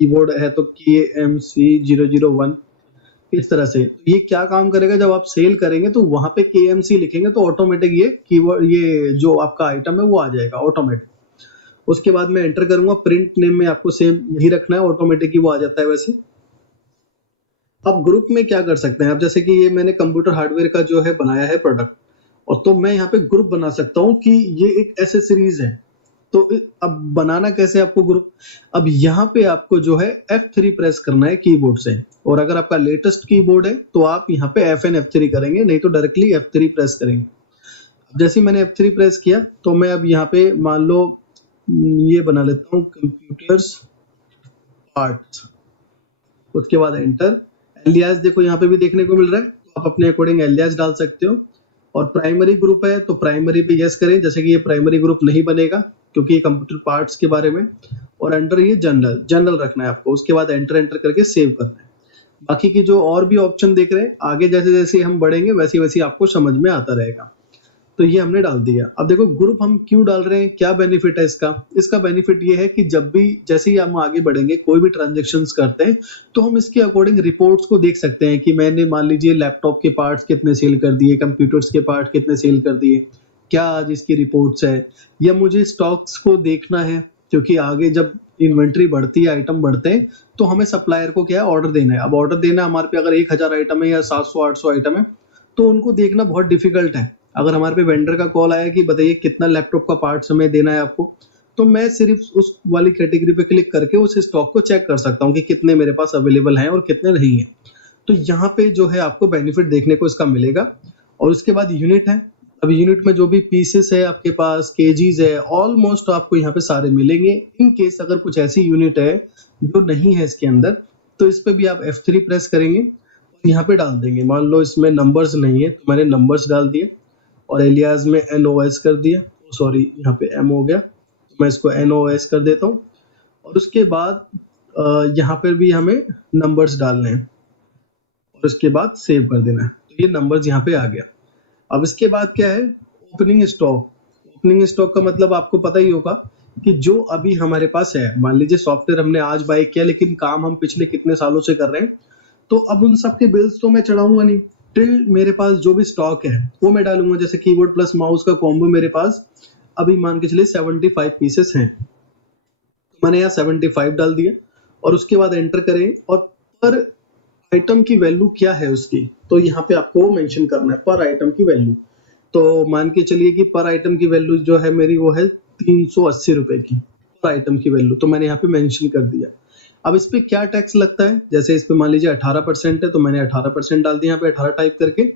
कीबोर्ड है तो KMC001, इस तरह से। तो ये क्या काम करेगा, जब आप सेल करेंगे तो वहां पे KMC लिखेंगे तो ऑटोमेटिक ये कीवर्ड, ये जो आपका आइटम है वो आ जाएगा ऑटोमेटिक। उसके बाद मैं एंटर करूंगा। प्रिंट नेम में आपको सेम यही रखना है, ऑटोमेटिक ही वो आ जाता है वैसे। अब ग्रुप में क्या कर सकते हैं, अब जैसे कि ये मैंने कंप्यूटर हार्डवेयर का जो है बनाया है प्रोडक्ट, और तो मैं यहाँ पे ग्रुप बना सकता हूँ कि ये एक एसेसरीज है। तो अब बनाना कैसे आपको ग्रुप, अब यहाँ पे आपको जो है F3 प्रेस करना है कीबोर्ड से, और अगर आपका लेटेस्ट कीबोर्ड है तो आप यहाँ पे FN F3 करेंगे, नहीं तो डायरेक्टली F3 प्रेस करेंगे। जैसे ही मैंने F3 प्रेस किया तो मैं अब यहाँ पे मान लो ये बना लेता हूँ कंप्यूटर्स पार्ट्स, उसके बाद एंटर। एलियास देखो यहाँ पे भी देखने को मिल रहा है, तो आप अपने अकॉर्डिंग एलियास डाल सकते हो। और प्राइमरी ग्रुप है तो प्राइमरी पे यस करें, जैसे कि ये प्राइमरी ग्रुप नहीं बनेगा क्योंकि ये कंप्यूटर पार्ट्स के बारे में। और अंडर ये जनरल जनरल रखना है आपको। उसके बाद एंटर एंटर करके सेव करना है। बाकी की जो और भी ऑप्शन देख रहे हैं आगे जैसे जैसे हम बढ़ेंगे वैसे वैसे आपको समझ में आता रहेगा। तो ये हमने डाल दिया। अब देखो ग्रुप हम क्यों डाल रहे हैं, क्या बेनिफिट है इसका। इसका बेनिफिट ये है कि जब भी जैसे ही हम आगे बढ़ेंगे कोई भी ट्रांजेक्शन्स करते हैं तो हम इसके अकॉर्डिंग रिपोर्ट्स को देख सकते हैं कि मैंने मान लीजिए लैपटॉप के पार्ट्स कितने सेल कर दिए, कंप्यूटर्स के पार्ट कितने सेल कर दिए, क्या आज इसकी रिपोर्ट्स है, या मुझे स्टॉक्स को देखना है क्योंकि आगे जब इन्वेंट्री बढ़ती है, आइटम बढ़ते हैं, तो हमें सप्लायर को क्या है ऑर्डर देना है। अब ऑर्डर देना हमारे पे अगर 1000 आइटम है या 700-800 आइटम है तो उनको देखना बहुत डिफिकल्ट है। अगर हमारे पे वेंडर का कॉल आया कि बताइए कितना लैपटॉप का पार्ट्स हमें देना है आपको, तो मैं सिर्फ उस वाली कैटेगरी पे क्लिक करके उस स्टॉक को चेक कर सकता हूँ कि कितने मेरे पास अवेलेबल हैं और कितने नहीं है। तो यहाँ पे जो है आपको बेनिफिट देखने को इसका मिलेगा। और उसके बाद यूनिट है। अब यूनिट में जो भी पीसेस है आपके पास, केजीज है, ऑलमोस्ट आपको यहाँ पे सारे मिलेंगे। इन केस अगर कुछ ऐसी यूनिट है जो नहीं है इसके अंदर, तो इस पे भी आप F3 प्रेस करेंगे, यहाँ पे डाल देंगे। मान लो इसमें नंबर्स नहीं है तो मैंने नंबर्स डाल दिए, और एलियास में NOS कर दिया, सॉरी यहाँ पे M हो गया तो मैं इसको NOS कर देता हूँ। और उसके बाद यहाँ पर भी हमें नंबर्स डालने हैं, और उसके बाद सेव कर देना है। तो ये नंबर्स यहाँ पे आ गया। अब इसके बाद क्या है, ओपनिंग स्टॉक। ओपनिंग स्टॉक का मतलब आपको पता ही होगा कि जो अभी हमारे पास है, मान लीजिए सॉफ्टवेयर हमने आज बाय किया लेकिन काम हम पिछले कितने सालों से कर रहे हैं, तो अब उन सब के बिल्स तो मैं चढ़ाऊंगा नहीं, टिल मेरे पास जो भी स्टॉक है वो मैं डालूंगा। जैसे कीबोर्ड प्लस माउस का कॉम्बो मेरे पास अभी मान के चलिए 75 पीसेस हैं, तो मैंने यहाँ 75 डाल दिया, और उसके बाद एंटर करें। और पर आइटम की वैल्यू क्या है उसकी, तो यहाँ पे आपको मेंशन करना है पर आइटम की वैल्यू। तो मान के चलिए कि पर आइटम की वैल्यू जो है मेरी वो है 380 रुपए की पर आइटम की वैल्यू, तो मैंने यहाँ पे मेंशन कर दिया। अब इस पे क्या टैक्स लगता है, जैसे इस पे मान लीजिए 18% है तो मैंने 18% डाल दिया यहाँ पे 18 टाइप करके।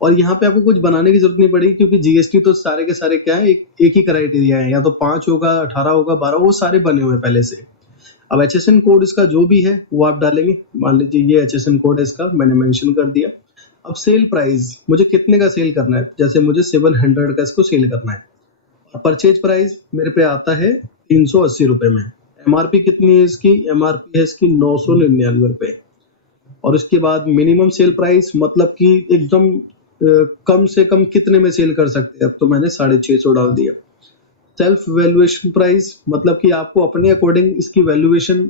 और यहाँ पे आपको कुछ बनाने की जरूरत नहीं पड़ेगी क्योंकि जीएसटी तो सारे के सारे क्या है, एक ही क्राइटेरिया है, या तो 5 होगा, 18 होगा, 12, वो सारे बने हुए हैं पहले से। अब HSN कोड इसका जो भी है वो आप डालेंगे। मान लीजिए ये HSN कोड है इसका, मैंने मेंशन कर दिया। अब सेल प्राइस मुझे कितने का सेल करना है, जैसे मुझे 700 का इसको सेल करना है। और परचेज प्राइस मेरे पे आता है 380 रुपए में। MRP कितनी है इसकी, MRP है इसकी 999 रुपए। और उसके बाद मिनिमम सेल प्राइस मतलब कि एकदम कम से कम कितने में सेल कर सकते हैं, अब तो मैंने 650 डाल दिया। सेल्फ वैल्यूएशन प्राइस मतलब कि आपको अपने अकॉर्डिंग इसकी वैल्यूएशन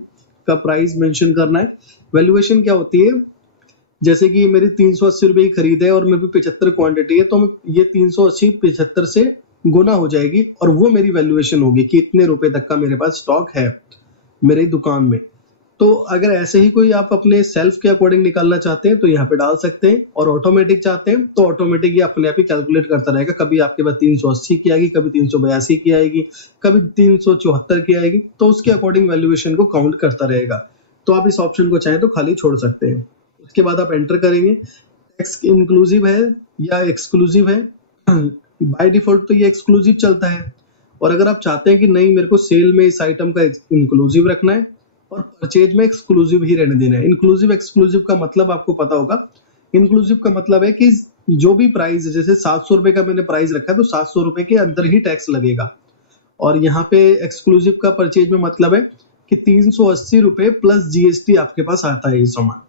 का प्राइस मेंशन करना है। वैल्यूएशन क्या होती है, जैसे कि मेरी 380 रुपए की खरीद है और मेरे पे 75 क्वांटिटी है, तो ये 380 75 से गुना हो जाएगी और वो मेरी वैल्यूएशन होगी कि इतने रुपए तक का मेरे पास स्टॉक है मेरी दुकान में। तो अगर ऐसे ही कोई आप अपने सेल्फ के अकॉर्डिंग निकालना चाहते हैं तो यहाँ पे डाल सकते हैं, और ऑटोमेटिक चाहते हैं तो ऑटोमेटिक ये अपने आप ही कैलकुलेट करता रहेगा। कभी आपके पास 380 की आएगी, कभी 382 की आएगी, कभी 374 की आएगी, तो उसके अकॉर्डिंग वैल्यूएशन को काउंट करता रहेगा। तो आप इस ऑप्शन को चाहें तो खाली छोड़ सकते हैं। उसके बाद आप एंटर करेंगे टैक्स इंक्लूसिव है या एक्सक्लूसिव है। बाय डिफॉल्ट तो ये एक्सक्लूसिव चलता है, और अगर आप चाहते हैं कि नहीं मेरे को सेल में इस आइटम का इंक्लूसिव रखना है और परचेज में एक्सक्लूसिव ही रहने देना है। इंक्लूसिव एक्सक्लूसिव का मतलब आपको पता होगा। इंक्लूसिव का मतलब है कि जो भी प्राइस है, जैसे 700 रुपए का मैंने प्राइस रखा है तो 700 रुपए के अंदर ही टैक्स लगेगा। और यहाँ पे एक्सक्लूसिव का परचेज में मतलब है कि 380 रुपए प्लस GST आपके पास आता है ये सामान।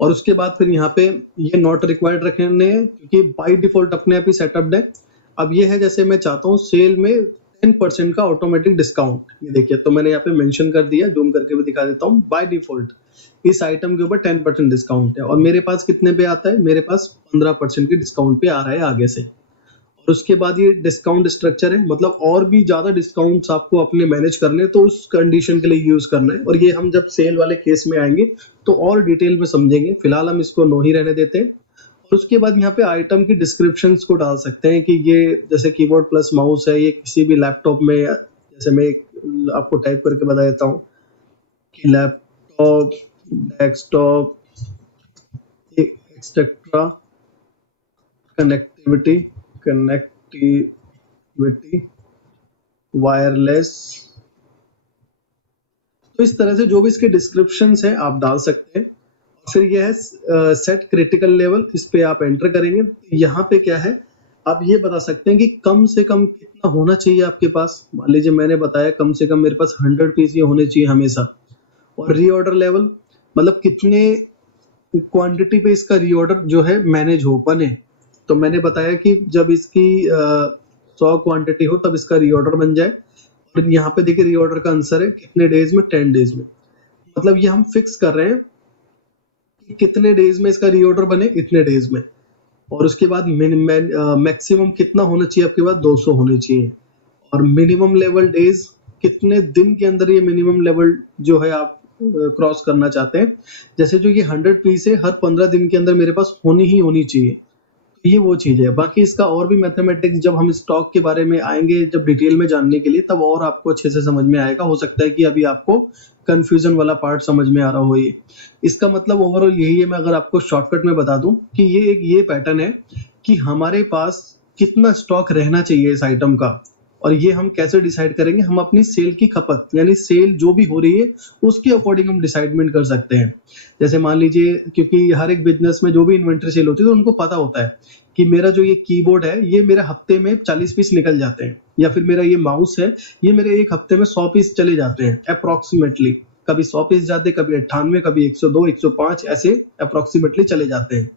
और उसके बाद फिर यहाँ पे ये नॉट रिक्वायर्ड रखने हैं क्योंकि बाय डिफॉल्ट अपने आप ही सेटअप है। अब ये है जैसे मैं चाहता हूँ सेल में 10% का ऑटोमेटिक डिस्काउंट, ये देखिए तो मैंने यहाँ पे मेंशन कर दिया, जूम करके भी दिखा देता हूँ। बाय डिफॉल्ट इस आइटम के ऊपर 10% डिस्काउंट है, और मेरे पास कितने पे आता है, मेरे पास 15% के डिस्काउंट पे आ रहा है आगे से। और उसके बाद ये डिस्काउंट स्ट्रक्चर है, मतलब और भी ज्यादा डिस्काउंट्स आपको अपने मैनेज करने तो उस कंडीशन के लिए यूज करना है। और ये हम जब सेल वाले केस में आएंगे तो और डिटेल में समझेंगे, फिलहाल हम इसको नो ही रहने देते हैं। और उसके बाद यहाँ पे आइटम की डिस्क्रिप्शन को डाल सकते हैं कि ये जैसे कीबोर्ड प्लस माउस है, ये किसी भी लैपटॉप में, जैसे मैं आपको टाइप करके बता देता हूँ कि laptop, desktop, etcetera, connectivity, wireless. तो इस तरह से जो भी इसके डिस्क्रिप्शंस है आप डाल सकते हैं। फिर यह है सेट क्रिटिकल लेवल, इस पे आप एंटर करेंगे। यहाँ पे क्या है, आप ये बता सकते हैं कि कम से कम कितना होना चाहिए आपके पास। मान लीजिए मैंने बताया कम से कम मेरे पास 100 पीस ये होने चाहिए हमेशा। और रीऑर्डर लेवल मतलब कितने क्वांटिटी पे इसका रीऑर्डर जो है मैनेज हो बने। तो मैंने बताया कि जब इसकी 100 क्वांटिटी हो तब इसका रीऑर्डर बन जाए। और यहाँ पे देखिए रीऑर्डर का आंसर है कितने डेज में, 10 डेज में। मतलब ये हम फिक्स कर रहे हैं कि कितने डेज में इसका रीऑर्डर बने, इतने डेज में। और उसके बाद मैक्सिमम कितना होना चाहिए आपके पास, 200 होने चाहिए। और मिनिमम लेवल डेज कितने दिन के अंदर ये मिनिमम लेवल जो है आप क्रॉस करना चाहते हैं। जैसे जो ये 100 पीस है हर 15 दिन के अंदर मेरे पास होनी चाहिए। ये वो चीज है। बाकी इसका और भी मैथमेटिक्स जब हम स्टॉक के बारे में आएंगे जब डिटेल में जानने के लिए, तब और आपको अच्छे से समझ में आएगा। हो सकता है कि अभी आपको कंफ्यूजन वाला पार्ट समझ में आ रहा हो। ये इसका मतलब ओवरऑल यही है, मैं अगर आपको शॉर्टकट में बता दूं कि ये पैटर्न है कि हमारे पास कितना स्टॉक रहना चाहिए इस आइटम का। और ये हम कैसे डिसाइड करेंगे, हम अपनी सेल की खपत यानी सेल जो भी हो रही है उसके अकॉर्डिंग हम डिसाइडमेंट कर सकते हैं। जैसे मान लीजिए, क्योंकि हर एक बिजनेस में जो भी इन्वेंट्री सेल होती है तो उनको पता होता है कि मेरा जो ये कीबोर्ड है ये मेरे हफ्ते में 40 पीस निकल जाते हैं, या फिर मेरा ये माउस है ये मेरे एक हफ्ते में 100 पीस चले जाते हैं अप्रोक्सीमेटली। कभी 100 पीस जाते, कभी 98, कभी 102, 105 ऐसे अप्रोक्सीमेटली चले जाते हैं।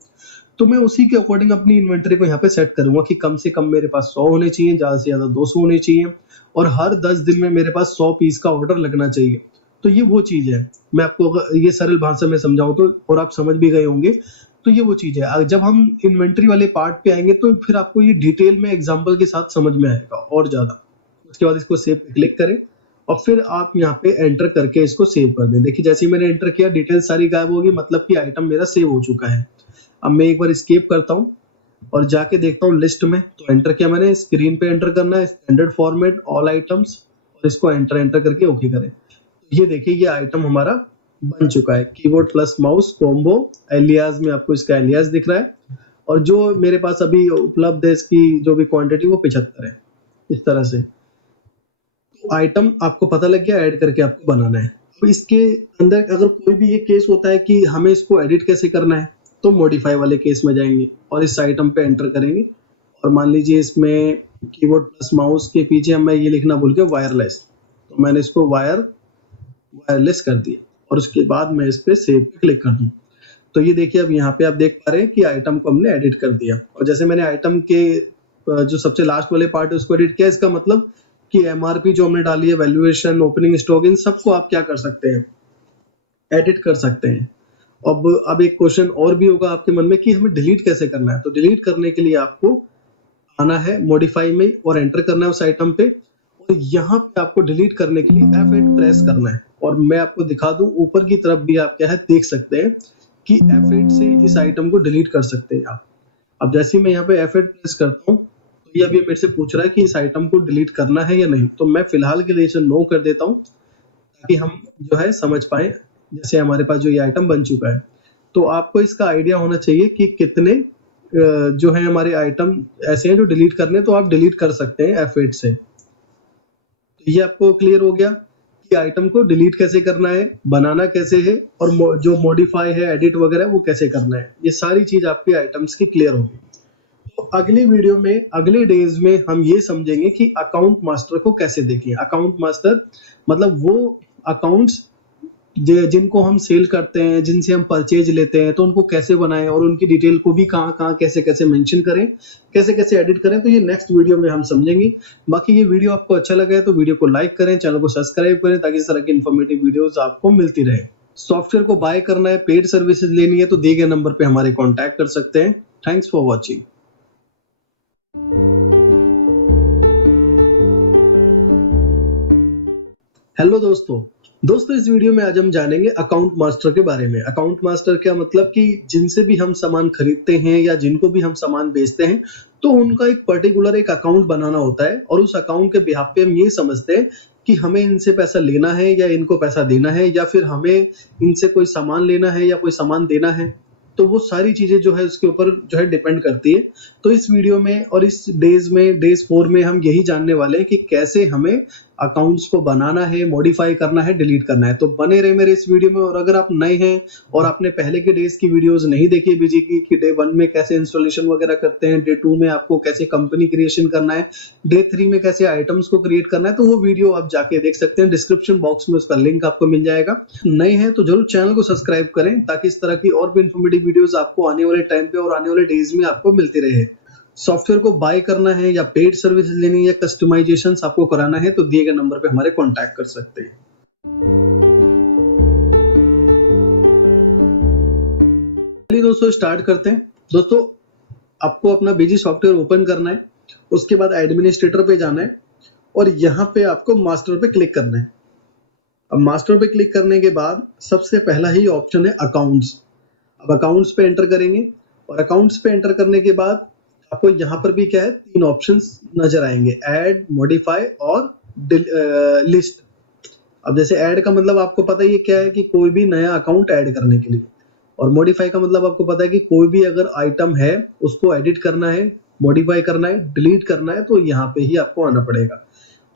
तो मैं उसी के अकॉर्डिंग अपनी इन्वेंटरी को यहाँ पे सेट करूंगा कि कम से कम मेरे पास 100 होने चाहिए, ज्यादा से ज्यादा 200 होने चाहिए, और हर 10 दिन में मेरे पास 100 पीस का ऑर्डर लगना चाहिए। तो ये वो चीज है। मैं आपको अगर ये सरल भाषा में समझाऊं तो, और आप समझ भी गए होंगे, तो ये वो चीज है। जब हम इन्वेंटरी वाले पार्ट पे आएंगे तो फिर आपको ये डिटेल में एग्जांपल के साथ समझ में आएगा और ज्यादा। उसके बाद इसको सेव पे क्लिक करें और फिर आप यहाँ पे एंटर करके इसको सेव कर दें। देखिए जैसे ही मैंने एंटर किया डिटेल सारी गायब होगी, मतलब कि आइटम मेरा सेव हो चुका है। अब मैं एक बार एस्केप करता हूँ और जाके देखता हूँ लिस्ट में, तो एंटर किया मैंने, स्क्रीन पे एंटर करना है स्टैंडर्ड फॉर्मेट ऑल आइटम्स, और इसको एंटर करके ओके करें। ये देखिए ये आइटम हमारा बन चुका है, keyboard plus mouse combo. Alias में आपको इसका एलियास दिख रहा है, और जो मेरे पास अभी उपलब्ध है इसकी जो भी क्वांटिटी वो 75 है, इस तरह से। आइटम आपको पता लग गया, ऐड करके आपको बनाना है। तो इसके अंदर अगर कोई भी ये केस होता है कि हमें इसको एडिट कैसे करना है, तो मॉडिफाई वाले केस में जाएंगे और इस आइटम पे एंटर करेंगे और मान लीजिए इसमें कीबोर्ड प्लस माउस के पीछे मैं ये लिखना भूल गया वायरलेस, तो मैंने इसको वायरलेस कर दिया और उसके बाद मैं इस पे सेव पे क्लिक कर दूं। तो ये देखिए अब यहाँ पे आप देख पा रहे हैं कि आइटम को हमने एडिट कर दिया और जैसे मैंने आइटम के जो सबसे लास्ट वाले पार्ट है उसको एडिट किया, इसका मतलब कि एमआरपी जो हमने डाली है, वैल्यूएशन, ओपनिंग स्टॉक, इन सबको आप क्या कर सकते हैं, एडिट कर सकते हैं। अब एक क्वेश्चन और भी होगा आपके मन में कि हमें डिलीट कैसे करना है। तो डिलीट करने के लिए आपको आना है मॉडिफाई में और एंटर करना है उस आइटम पे और यहाँ पे आपको डिलीट करने के लिए F8 प्रेस करना है और मैं आपको दिखा दूं ऊपर की तरफ भी आप क्या है देख सकते हैं कि F8 से इस आइटम को डिलीट कर सकते हैं आप। अब जैसे ही मैं यहाँ पे F8 प्रेस करता हूँ तो ये अभी मेरे से पूछ रहा है कि इस आइटम को डिलीट करना है या नहीं, तो मैं फिलहाल के लिए इसे नो कर देता हूँ ताकि हम जो है समझ पाए। जैसे हमारे पास जो ये आइटम बन चुका है, तो आपको इसका आइडिया होना चाहिए कि कितने जो है हमारे आइटम ऐसे हैं जो डिलीट करने, तो आप डिलीट कर सकते हैं F8 से। तो ये आपको क्लियर हो गया कि आइटम को डिलीट कैसे करना है, बनाना कैसे है और जो मॉडिफाई है, एडिट वगैरह वो कैसे करना है, ये सारी चीज आपकी आइटम्स की क्लियर होगी। तो अगली वीडियो में, अगले डेज में हम ये समझेंगे कि अकाउंट मास्टर को कैसे देखें। अकाउंट मास्टर मतलब वो अकाउंट्स जिनको हम सेल करते हैं, जिनसे हम परचेज लेते हैं, तो उनको कैसे बनाएं और उनकी डिटेल को भी कहाँ-कहाँ, कैसे-कैसे मेंशन करें, कैसे-कैसे एडिट करें, तो ये नेक्स्ट वीडियो में हम समझेंगे। बाकी ये वीडियो आपको अच्छा लगा है तो वीडियो को लाइक करें, चैनल को सब्सक्राइब करें ताकि इस तरह की इन्फॉर्मेटिव वीडियोस आपको मिलती रहे। सॉफ्टवेयर को बाय करना है, पेड सर्विसेज लेनी है तो दिए गए नंबर पे हमारे कॉन्टैक्ट कर सकते हैं। Thanks for watching. हेलो दोस्तों इस वीडियो में आज हम जानेंगे अकाउंट मास्टर के बारे में। अकाउंट मास्टर क्या मतलब कि जिनसे भी हम सामान खरीदते हैं या जिनको भी हम सामान बेचते हैं, तो उनका एक पर्टिकुलर एक अकाउंट बनाना होता है और उस अकाउंट के बिहाफ पे हम ये समझते हैं कि हमें इनसे पैसा लेना है या इनको पैसा देना है या फिर हमें इनसे कोई सामान लेना है या कोई सामान देना है। तो वो सारी चीजें जो है उसके ऊपर जो है डिपेंड करती है। तो इस वीडियो में और इस डेज 4 में हम यही जानने वाले हैं कि कैसे हमें अकाउंट्स को बनाना है, मॉडिफाई करना है, डिलीट करना है। तो बने रहे मेरे इस वीडियो में। और अगर आप नए हैं और आपने पहले के डेज की वीडियोस नहीं देखी बीजी की कि डे 1 में कैसे इंस्टॉलेशन वगैरह करते हैं, डे 2 में आपको कैसे कंपनी क्रिएशन करना है, डे 3 में कैसे आइटम्स को क्रिएट करना है, तो वो वीडियो आप जाके देख सकते हैं। डिस्क्रिप्शन बॉक्स में उसका लिंक आपको मिल जाएगा। नए हैं तो जरूर चैनल को सब्सक्राइब करें ताकि इस तरह की और भी इन्फॉर्मेटिव वीडियोस आपको आने वाले टाइम पे और आने वाले डेज में आपको मिलती रहे। सॉफ्टवेयर को बाय करना है या पेड सर्विस लेनी है या कस्टमाइजेशन आपको कराना है तो दिए गए नंबर पे हमारे कांटेक्ट कर सकते हैं। चलिए दोस्तों स्टार्ट करते हैं। दोस्तों आपको अपना बीजी सॉफ्टवेयर ओपन करना है, उसके बाद एडमिनिस्ट्रेटर पे जाना है और यहाँ पे आपको मास्टर पे क्लिक करना है। अब मास्टर पे क्लिक करने के बाद सबसे पहला ही ऑप्शन है अकाउंट्स। अब अकाउंट्स पे एंटर करेंगे और अकाउंट्स पे एंटर करने के बाद आपको यहाँ पर भी क्या है 3 ऑप्शंस नजर आएंगे, ऐड, मॉडिफाई और लिस्ट। अब जैसे ऐड का मतलब आपको पता ही है क्या है कि कोई भी नया अकाउंट ऐड करने के लिए, और मॉडिफाई का मतलब आपको पता है कि कोई भी अगर आइटम है उसको एडिट करना है, मॉडिफाई करना है, डिलीट करना है तो यहाँ पे ही आपको आना पड़ेगा।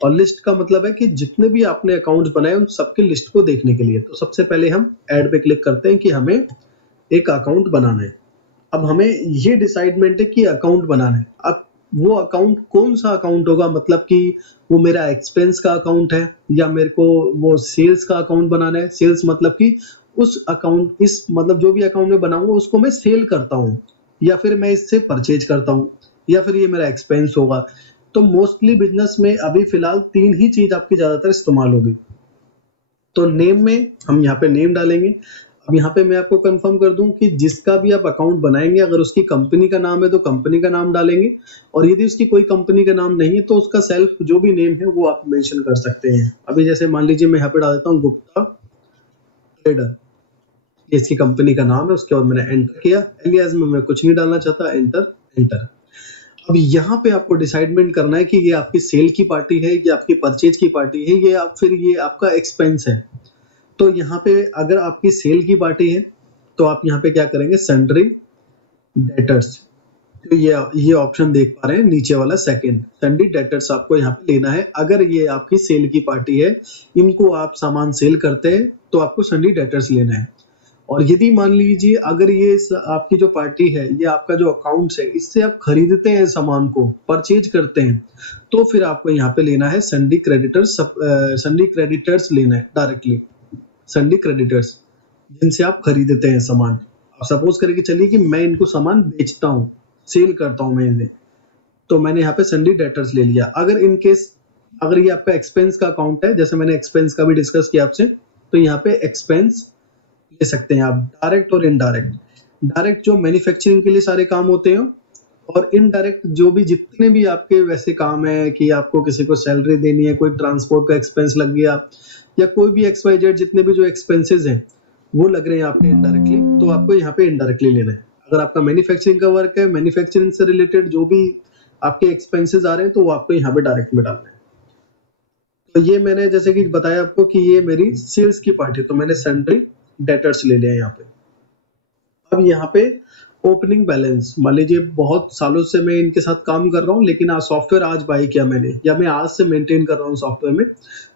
और लिस्ट का मतलब है कि जितने भी आपने अकाउंट्स बनाए उन सबकी लिस्ट को देखने के लिए। तो सबसे पहले हम ऐड पे क्लिक करते हैं कि हमें एक अकाउंट बनाना है। अब हमें ये डिसाइडमेंट है कि अकाउंट बनाना है। अब वो अकाउंट कौन सा अकाउंट होगा, मतलब कि वो मेरा एक्सपेंस का अकाउंट है या मेरे को वो सेल्स का अकाउंट बनाना है। सेल्स मतलब कि उस अकाउंट, इस मतलब जो भी अकाउंट में बनाऊंगा उसको मैं सेल करता हूँ या फिर मैं इससे परचेज करता हूँ या फिर ये मेरा एक्सपेंस होगा। तो मोस्टली बिजनेस में अभी फिलहाल 3 ही चीज आपकी ज्यादातर इस्तेमाल होगी। तो नेम में हम यहाँ पे नेम डालेंगे। अब यहाँ पे मैं आपको कंफर्म कर दूं कि जिसका भी आप अकाउंट बनाएंगे अगर उसकी कंपनी का नाम है तो कंपनी का नाम डालेंगे, और यदि उसकी कोई कंपनी का नाम नहीं है तो उसका सेल्फ जो भी नेम है वो आप मेंशन कर सकते हैं। अभी जैसे मान लीजिए मैं यहाँ पे डाल देता हूँ गुप्ता ट्रेडर, ये इसकी कंपनी का नाम है। उसके बाद मैंने एंटर किया। एलियास में मैं कुछ नहीं डालना चाहता, एंटर एंटर। अब यहाँ पे आपको डिसाइडमेंट करना है कि ये आपकी सेल की पार्टी है, ये आपकी परचेज की पार्टी है, ये आप फिर ये आपका एक्सपेंस है। तो यहाँ पे अगर आपकी सेल की पार्टी है तो आप यहाँ पे क्या करेंगे, सन्ड्री डेटर्स। तो ये ऑप्शन देख पा रहे हैं नीचे वाला सेकंड, सन्डी डेटर्स आपको यहाँ पे लेना है। अगर ये आपकी सेल की पार्टी है, इनको आप सामान सेल करते हैं, तो आपको सन्डी डेटर्स लेना है। और यदि मान लीजिए अगर आपकी जो पार्टी है, ये आपका जो अकाउंट्स है, इससे आप खरीदते हैं सामान को, परचेज करते हैं, तो फिर आपको यहाँ पे लेना है सन्डी क्रेडिटर्स लेना है डायरेक्टली। सन्डी क्रेडिटर्स जिनसे आप खरीदते हैं सामान। अब सपोज करके चलिए कि मैं इनको सामान बेचता हूँ, सेल करता हूँ मैं इन्हें, तो मैंने यहाँ पे सन्डी डेटर्स ले लिया। अगर इन केस अगर ये आपका एक्सपेंस का अकाउंट है, जैसे मैंने एक्सपेंस का भी डिस्कस किया आपसे, तो यहाँ पे एक्सपेंस ले सकते हैं आप, डायरेक्ट और इनडायरेक्ट। डायरेक्ट जो मैन्युफैक्चरिंग के लिए सारे काम होते हैं, और इनडायरेक्ट जो भी जितने भी आपके वैसे काम है कि आपको किसी को सैलरी देनी है, कोई ट्रांसपोर्ट का एक्सपेंस लग गया, या कोई भी XYZ जितने भी जो एक्सपेंसेस हैं वो लग रहे हैं आपके इनडायरेक्टली, तो आपको यहाँ पे इनडायरेक्टली लेना है। अगर आपका मैन्युफैक्चरिंग का वर्क है, मैन्युफैक्चरिंग से रिलेटेड जो भी आपके एक्सपेंसेस आ रहे हैं, तो वो आपको यहाँ पे डायरेक्ट में डालना है। तो ये मैंने जैसे कि बताया आपको कि ये मेरी सेल्स की पार्टी, तो मैंने सन्ड्री डेटर्स ले लिया यहाँ पे। अब यहाँ पे ओपनिंग बैलेंस, मान लीजिए बहुत सालों से मैं इनके साथ काम कर रहा हूँ, लेकिन आज सॉफ्टवेयर आज बाय किया मैंने, या मैं आज से मेंटेन कर रहा हूँ सॉफ्टवेयर में,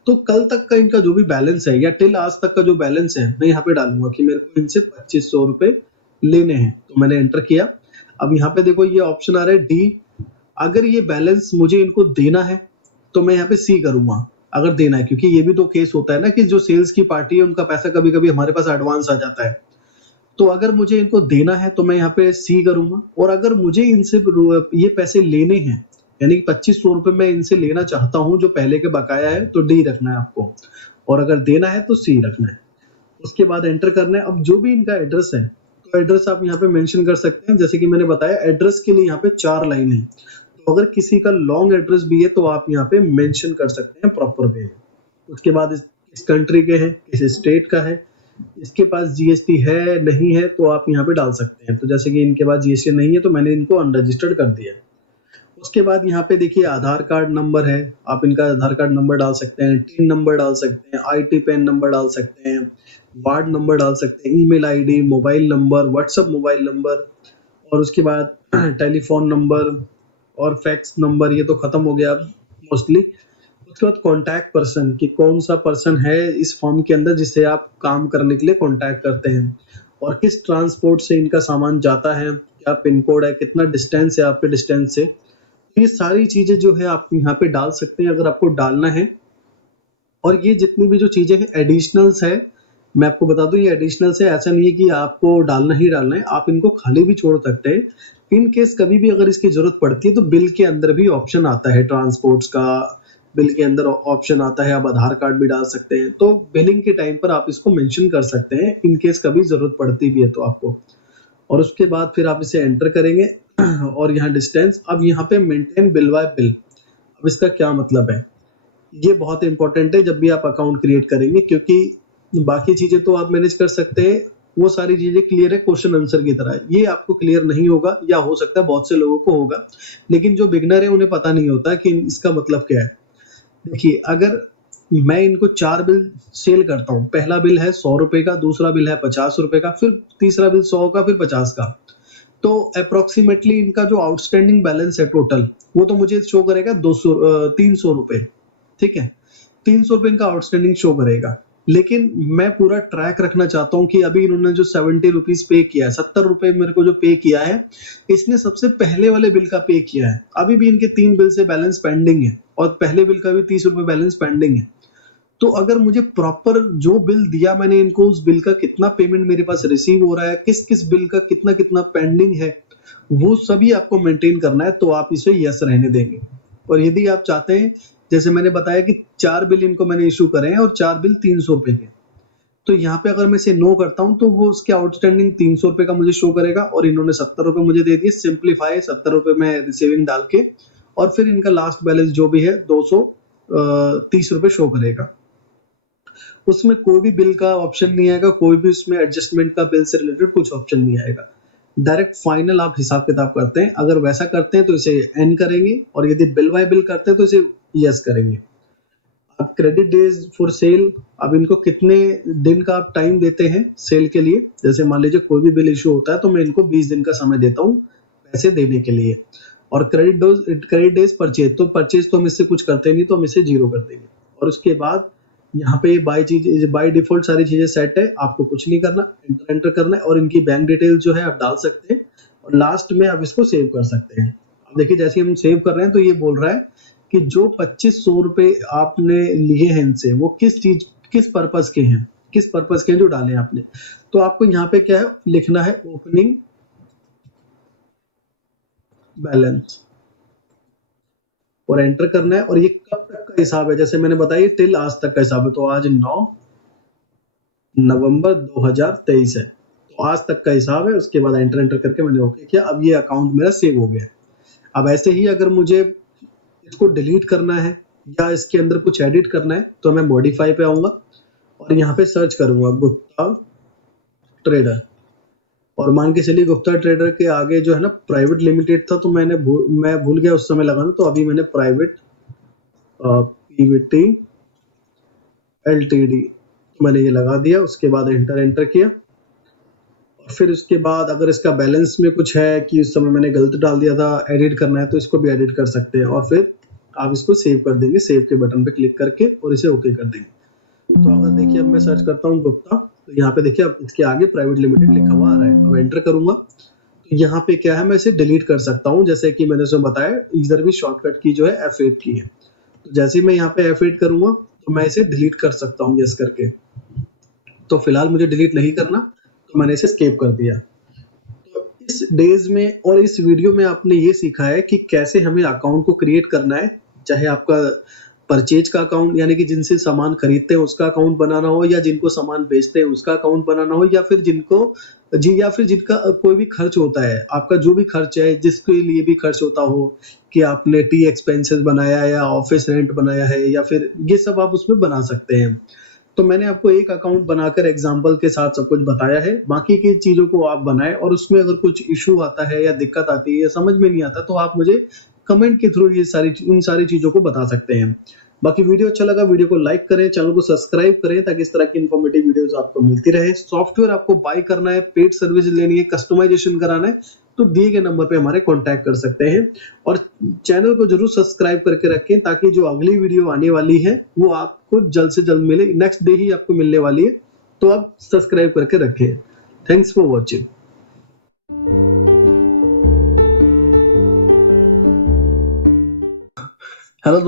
तो कल तक का इनका जो भी बैलेंस है, या टिल आज तक का जो बैलेंस है, मैं यहाँ पे डालूंगा कि मेरे को इनसे 2500 रुपए लेने हैं। तो मैंने एंटर किया। अब यहाँ पे देखो ये ऑप्शन आ रहा है डी। अगर ये बैलेंस मुझे इनको देना है, तो मैं यहाँ पे सी करूंगा, अगर देना है, क्योंकि ये भी तो केस होता है ना कि जो सेल्स की पार्टी है उनका पैसा कभी कभी हमारे पास एडवांस आ जाता है। तो अगर मुझे इनको देना है तो मैं यहाँ पे सी करूंगा, और अगर मुझे इनसे ये पैसे लेने हैं, यानी कि 2500 रुपए मैं इनसे लेना चाहता हूँ जो पहले के बकाया है, तो डी रखना है आपको, और अगर देना है तो सी रखना है। उसके बाद एंटर करना है। अब जो भी इनका एड्रेस है, तो एड्रेस आप यहाँ पे मेंशन कर सकते हैं। जैसे कि मैंने बताया, एड्रेस के लिए यहाँ पे 4 लाइन है, तो अगर किसी का लॉन्ग एड्रेस भी है तो आप यहाँ पे मेंशन कर सकते हैं प्रॉपर वे में। उसके बाद इस कंट्री के हैं, किस स्टेट का है, इसके पास जीएसटी है नहीं है, तो आप यहाँ पे डाल सकते हैं। तो जैसे कि इनके पास जीएसटी नहीं है, तो मैंने इनको अनरजिस्टर्ड कर दिया। उसके बाद यहाँ पे देखिए आधार कार्ड नंबर है, आप इनका आधार कार्ड नंबर डाल सकते हैं, टिन नंबर डाल सकते हैं, आईटी पैन नंबर डाल सकते हैं, वार्ड नंबर डाल सकते हैं, email ID, mobile number, WhatsApp mobile number, और उसके बाद टेलीफोन नंबर और फैक्स नंबर। ये तो खत्म हो गया मोस्टली। उसके बाद कॉन्टैक्ट पर्सन, कि कौन सा पर्सन है इस फॉर्म के अंदर जिससे आप काम करने के लिए कॉन्टैक्ट करते हैं, और किस ट्रांसपोर्ट से इनका सामान जाता है, क्या पिन कोड है, कितना डिस्टेंस है आपके डिस्टेंस से। ये सारी चीजें जो है आप यहाँ पे डाल सकते हैं अगर आपको डालना है। और ये जितनी भी जो चीजें हैं एडिशनल्स है, मैं आपको बता दूं ये एडिशनल्स है, ऐसा नहीं है कि आपको डालना ही डालना है, आप इनको खाली भी छोड़ सकते हैं। इन केस कभी भी अगर इसकी जरूरत पड़ती है, तो बिल के अंदर भी ऑप्शन आता है ट्रांसपोर्ट्स का, बिल के अंदर ऑप्शन आता है, आप आधार कार्ड भी डाल सकते हैं। तो बिलिंग के टाइम पर आप इसको मेंशन कर सकते हैं, इन केस कभी जरूरत पड़ती भी है तो आपको। और उसके बाद फिर आप इसे एंटर करेंगे और यहाँ डिस्टेंस। अब यहाँ पे मेंटेन बिल बाय बिल, अब इसका क्या मतलब है, ये बहुत इंपॉर्टेंट है जब भी आप अकाउंट क्रिएट करेंगे, क्योंकि बाकी चीजें तो आप मैनेज कर सकते हैं, वो सारी चीजें क्लियर है क्वेश्चन आंसर की तरह। ये आपको क्लियर नहीं होगा, या हो सकता है बहुत से लोगों को होगा, लेकिन जो बिगनर है उन्हें पता नहीं होता कि इसका मतलब क्या है। देखिए, अगर मैं इनको 4 बिल सेल करता हूँ, पहला बिल है 100 रुपए का, दूसरा बिल है 50 रुपए का, फिर तीसरा बिल 100 का, फिर 50 का, तो अप्रोक्सीमेटली इनका जो आउटस्टैंडिंग बैलेंस है टोटल, वो तो मुझे शो करेगा 300 रुपए। ठीक है, 300 रुपए इनका आउटस्टैंडिंग शो करेगा। लेकिन मैं पूरा ट्रैक रखना चाहता हूँ कि अभी इन्होंने जो 70 रुपीज पे किया है, 70 रुपए मेरे को जो पे किया है, इसने सबसे पहले वाले बिल का पे किया है। अभी भी इनके 3 बिल से बैलेंस पेंडिंग है, और पहले बिल का भी 30 रुपए बैलेंस पेंडिंग है। तो अगर मुझे प्रॉपर जो बिल दिया मैंने इनको, उस बिल का कितना पेमेंट मेरे पास रिसीव हो रहा है, किस किस बिल का कितना कितना पेंडिंग है, वो सभी आपको मेंटेन करना है, तो आप इसे यस रहने देंगे। और यदि आप चाहते हैं, जैसे मैंने बताया कि 4 बिल इनको मैंने इशू करे हैं, और 4 बिल 300 रुपए के, तो यहाँ पे अगर मैं इसे नो करता हूँ, तो वो उसके आउटस्टैंडिंग 300 रुपए का मुझे शो करेगा, और इन्होंने 70 रुपए मुझे दे दिए। सिंप्लीफाई 70 रुपए में रिसीविंग डाल के, और फिर इनका लास्ट बैलेंस जो भी है 230 रुपए शो करेगा। उसमें कोई भी बिल का ऑप्शन नहीं आएगा, कोई भी उसमें एडजस्टमेंट का बिल से रिलेटेड कुछ ऑप्शन नहीं आएगा। डायरेक्ट फाइनल आप हिसाब किताब करते हैं। अगर वैसा करते हैं तो इसे एन करेंगे, और यदि बिल बाय बिल करते हैं तो इसे यस करेंगे। अब क्रेडिट डेज फॉर सेल, अब इनको कितने दिन का आप टाइम देते हैं सेल के लिए। जैसे मान लीजिए कोई भी बिल इशू होता है, तो मैं इनको 20 दिन का समय देता हूँ पैसे देने के लिए। और क्रेडिट डेज परचेज, तो परचेज तो हम इससे कुछ करते नहीं, तो हम इसे 0 कर देंगे। और उसके बाद यहाँ पे बाय डिफॉल्ट सारी चीजें सेट है, आपको कुछ नहीं करना, एंटर करना है और इनकी बैंक डिटेल जो है आप डाल सकते हैं और लास्ट में आप इसको सेव कर सकते हैं। अब देखिए जैसे हम सेव कर रहे हैं तो ये बोल रहा है कि जो 2500 रुपए आपने लिए हैं इनसे, वो किस पर्पस के हैं, किस पर्पस के हैं जो डाले आपने। तो आपको यहाँ पे क्या है लिखना है, ओपनिंग बैलेंस और एंटर करना है। और ये कब तक का हिसाब है, जैसे मैंने बताया टिल आज तक का हिसाब है, तो आज 9 नवंबर 2023 है, तो आज तक का हिसाब है। उसके बाद एंटर करके मैंने ओके किया। अब ये अकाउंट मेरा सेव हो गया। अब ऐसे ही अगर मुझे इसको डिलीट करना है या इसके अंदर कुछ एडिट करना है तो मैं मॉडिफाई पे आऊंगा और यहाँ पे सर्च करूंगा गुप्ता ट्रेडर, और मान के चलिए गुप्ता ट्रेडर के आगे जो है ना प्राइवेट लिमिटेड था, तो मैं भूल गया उस समय लगाना, तो अभी मैंने प्राइवेट पीवीटी एलटीडी मैंने ये लगा दिया। उसके बाद एंटर किया और फिर उसके बाद अगर इसका बैलेंस में कुछ है कि उस समय मैंने गलत डाल दिया था, एडिट करना है तो इसको भी एडिट कर सकते हैं और फिर आप इसको सेव कर देंगे, सेव के बटन पे क्लिक करके और इसे ओके कर देंगे। तो अगर देखिए अब मैं सर्च करता हूँ गुप्ता, तो यहाँ पे देखिए अब इसके आगे प्राइवेट लिमिटेड लिखा हुआ आ रहा है। अब एंटर करूंगा तो यहाँ पे क्या है, मैं इसे डिलीट कर सकता हूँ, जैसे कि मैंने उसमें बताया इधर भी शॉर्टकट की जो है F8 की है। तो जैसे ही मैं यहाँ पे F8 करूंगा तो मैं इसे डिलीट कर सकता हूँ यस करके। तो फिलहाल मुझे डिलीट नहीं करना, तो मैंने इसे स्केप कर दिया। तो इस डेज में और इस वीडियो में आपने ये सीखा है कि कैसे हमें अकाउंट को क्रिएट करना है, चाहे आपका परचेज का अकाउंट यानी कि जिनसे सामान खरीदते हैं उसका अकाउंट बनाना हो, या जिनको सामान बेचते हैं उसका अकाउंट बनाना हो, या फिर जिनका कोई भी खर्च होता है, आपका जो भी खर्च है, जिसके लिए भी खर्च होता हो कि आपने टी एक्सपेंसेस बनाया या ऑफिस रेंट बनाया है, या फिर ये सब आप उसमें बना सकते हैं। तो मैंने आपको एक अकाउंट बनाकर एग्जाम्पल के साथ सब कुछ बताया है, बाकी की चीजों को आप बनाएं और उसमें अगर कुछ इशू आता है या दिक्कत आती है या समझ में नहीं आता तो आप मुझे कमेंट के थ्रू इन सारी चीजों को बता सकते हैं। बाकी वीडियो अच्छा लगा, वीडियो को लाइक करें, चैनल को सब्सक्राइब करें ताकि इस तरह की इन्फॉर्मेटिव वीडियोस आपको मिलती रहे। सॉफ्टवेयर आपको बाय करना है, पेड सर्विस लेनी है, कस्टमाइजेशन कराना है, तो दिए गए नंबर पे हमारे कांटेक्ट कर सकते हैं। और चैनल को जरूर सब्सक्राइब करके रखें ताकि जो अगली वीडियो आने वाली है वो आपको जल्द से जल्द मिले, नेक्स्ट डे ही आपको मिलने वाली है, तो आप सब्सक्राइब करके रखें। Thanks for watching. हेलो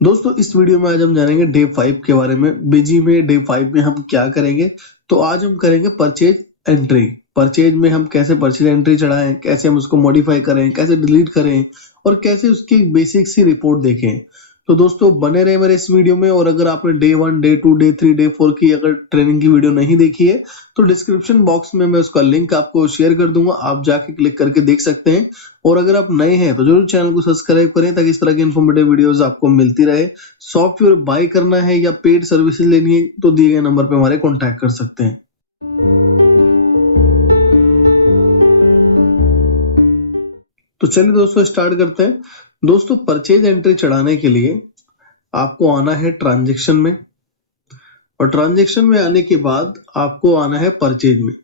दोस्तों इस वीडियो में आज हम जानेंगे डे 5 के बारे में। बीजी में डे 5 में हम क्या करेंगे, तो आज हम करेंगे परचेज एंट्री। परचेज में हम कैसे परचेज एंट्री चढ़ाएं, कैसे हम उसको मॉडिफाई करें, कैसे डिलीट करें और कैसे उसकी बेसिक सी रिपोर्ट देखें। तो दोस्तों बने रहे मेरे इस वीडियो में। और अगर आपने डे 1, डे 2, डे 3, डे 4 की अगर ट्रेनिंग की वीडियो नहीं देखी है तो डिस्क्रिप्शन बॉक्स में मैं उसका लिंक आपको शेयर कर दूंगा, आप जाके क्लिक करके देख सकते हैं। और अगर आप नए हैं तो जरूर चैनल को सब्सक्राइब करें ताकि इस तरह की इन्फॉर्मेटिव वीडियोस आपको मिलती रहे। सॉफ्टवेयर बाय करना है या पेड सर्विसेज लेनी है तो दिए गए नंबर पे हमारे कांटेक्ट कर सकते हैं। तो चलिए दोस्तों स्टार्ट करते हैं। दोस्तों परचेज एंट्री चढ़ाने के लिए आपको आना है ट्रांजैक्शन में, और ट्रांजैक्शन में आने के बाद आपको आना है परचेज में।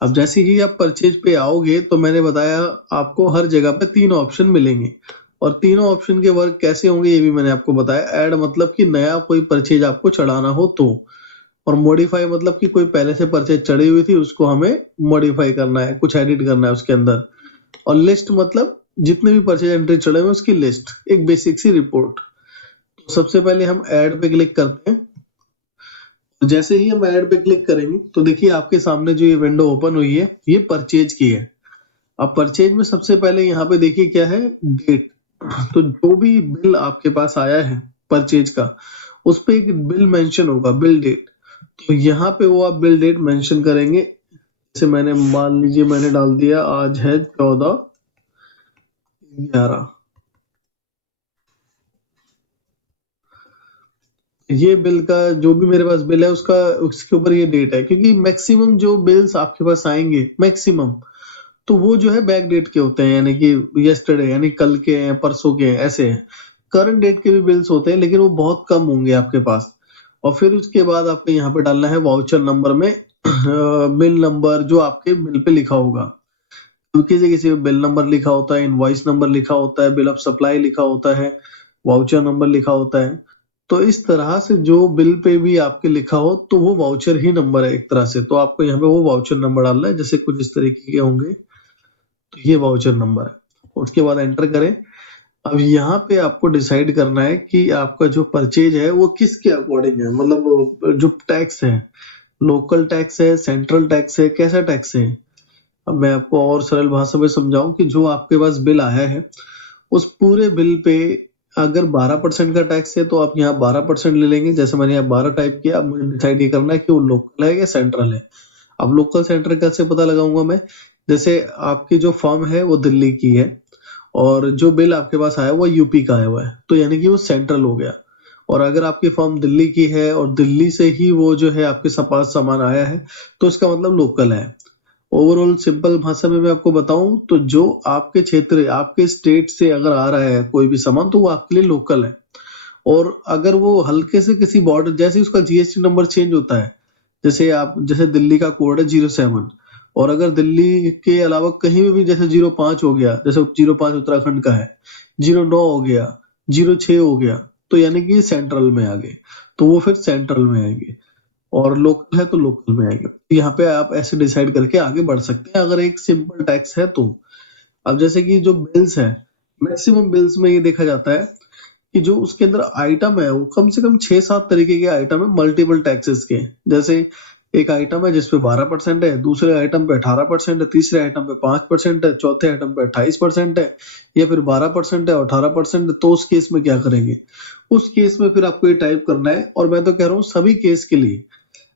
अब जैसे ही आप परचेज पे आओगे तो मैंने बताया आपको हर जगह पे 3 ऑप्शन मिलेंगे, और तीनों ऑप्शन के वर्क कैसे होंगे ये भी मैंने आपको बताया। ऐड मतलब कि नया कोई परचेज आपको चढ़ाना हो तो, और मॉडिफाई मतलब कि कोई पहले से परचेज चढ़ी हुई थी उसको हमें मॉडिफाई करना है, कुछ एडिट करना है उसके अंदर। और लिस्ट मतलब जितने भी परचेज एंट्री चढ़े हुए उसकी लिस्ट, एक बेसिक सी रिपोर्ट। तो सबसे पहले हम ऐड पे क्लिक करते हैं। तो जैसे ही हम ऐड पे क्लिक करेंगे तो देखिए आपके सामने जो ये विंडो ओपन हुई है ये परचेज की है। अब परचेज में सबसे पहले यहाँ पे देखिए क्या है, डेट। तो जो भी बिल आपके पास आया है परचेज का उस पे एक बिल मेंशन होगा, बिल डेट। तो यहाँ पे वो आप बिल डेट मेंशन करेंगे। जैसे मैंने मान लीजिए मैंने डाल दिया आज है 14/11। ये बिल का जो भी मेरे पास बिल है उसका उसके ऊपर ये डेट है, क्योंकि मैक्सिमम जो बिल्स आपके पास आएंगे मैक्सिमम तो वो जो है बैक डेट के होते हैं, यानी कि यस्टरडे यानी कल के हैं, परसों के हैं, ऐसे हैं। करंट डेट के भी बिल्स होते हैं लेकिन वो बहुत कम होंगे आपके पास। और फिर उसके बाद आपको यहाँ पे डालना है वाउचर नंबर में बिल नंबर जो आपके बिल पे लिखा होगा। किसी किसी में बिल नंबर लिखा होता है, इनवॉइस नंबर लिखा होता है, बिल ऑफ सप्लाई लिखा होता है, वाउचर नंबर लिखा होता है। तो इस तरह से जो बिल पे भी आपके लिखा हो तो वो वाउचर ही नंबर है एक तरह से। तो आपको यहाँ पे वो वाउचर नंबर डालना है, जैसे कुछ इस तरीके के होंगे, तो ये वाउचर नंबर है। उसके बाद एंटर करें। अब यहाँ पे आपको डिसाइड करना है कि आपका जो परचेज है वो किसके अकॉर्डिंग है, मतलब जो टैक्स है, लोकल टैक्स है, सेंट्रल टैक्स है, कैसा टैक्स है। अब मैं आपको और सरल भाषा में समझाऊं कि जो आपके पास बिल आया है उस पूरे बिल पे अगर 12% का टैक्स है तो आप यहाँ 12% ले लेंगे। जैसे मैंने यहाँ 12 टाइप किया। अब मुझे डिसाइड ये करना है कि वो लोकल है या सेंट्रल है। अब लोकल सेंट्रल कैसे पता लगाऊंगा मैं? जैसे आपकी जो फर्म है वो दिल्ली की है और जो बिल आपके पास आया वो यूपी का आया हुआ है, तो यानी कि वो सेंट्रल हो गया। और अगर आपकी फर्म दिल्ली की है और दिल्ली से ही वो जो है आपके पास सामान आया है तो इसका मतलब लोकल है। ओवरऑल सिंपल भाषा में मैं आपको बताऊं तो जो आपके क्षेत्र, आपके स्टेट से अगर आ रहा है कोई भी सामान तो वो आपके लिए लोकल है। और अगर वो हल्के से किसी बॉर्डर, जैसे उसका जीएसटी नंबर चेंज होता है, जैसे दिल्ली का कोड है 07, और अगर दिल्ली के अलावा कहीं भी जैसे 05 हो गया, जैसे 05 उत्तराखंड का है, 09 हो गया, 06 हो गया, तो यानी कि सेंट्रल में आ गए, तो वो फिर सेंट्रल में आएंगे। और लोकल है तो लोकल में आएगा। यहाँ पे आप ऐसे डिसाइड करके आगे बढ़ सकते हैं अगर एक सिंपल टैक्स है तो। अब जैसे कि जो बिल्स है, मैक्सिमम बिल्स में ये देखा जाता है कि जो उसके अंदर आइटम है वो कम से कम 6-7 तरीके के आइटम है मल्टीपल टैक्सेस के। जैसे एक आइटम है जिसपे 12% है, दूसरे आइटम पे 18% है, तीसरे आइटम पे 5% है, चौथे आइटम पे 28% है, या फिर 12% है और 18% है। तो उस केस में क्या करेंगे? उस केस में फिर आपको ये टाइप करना है। और मैं तो कह रहा हूँ सभी केस के लिए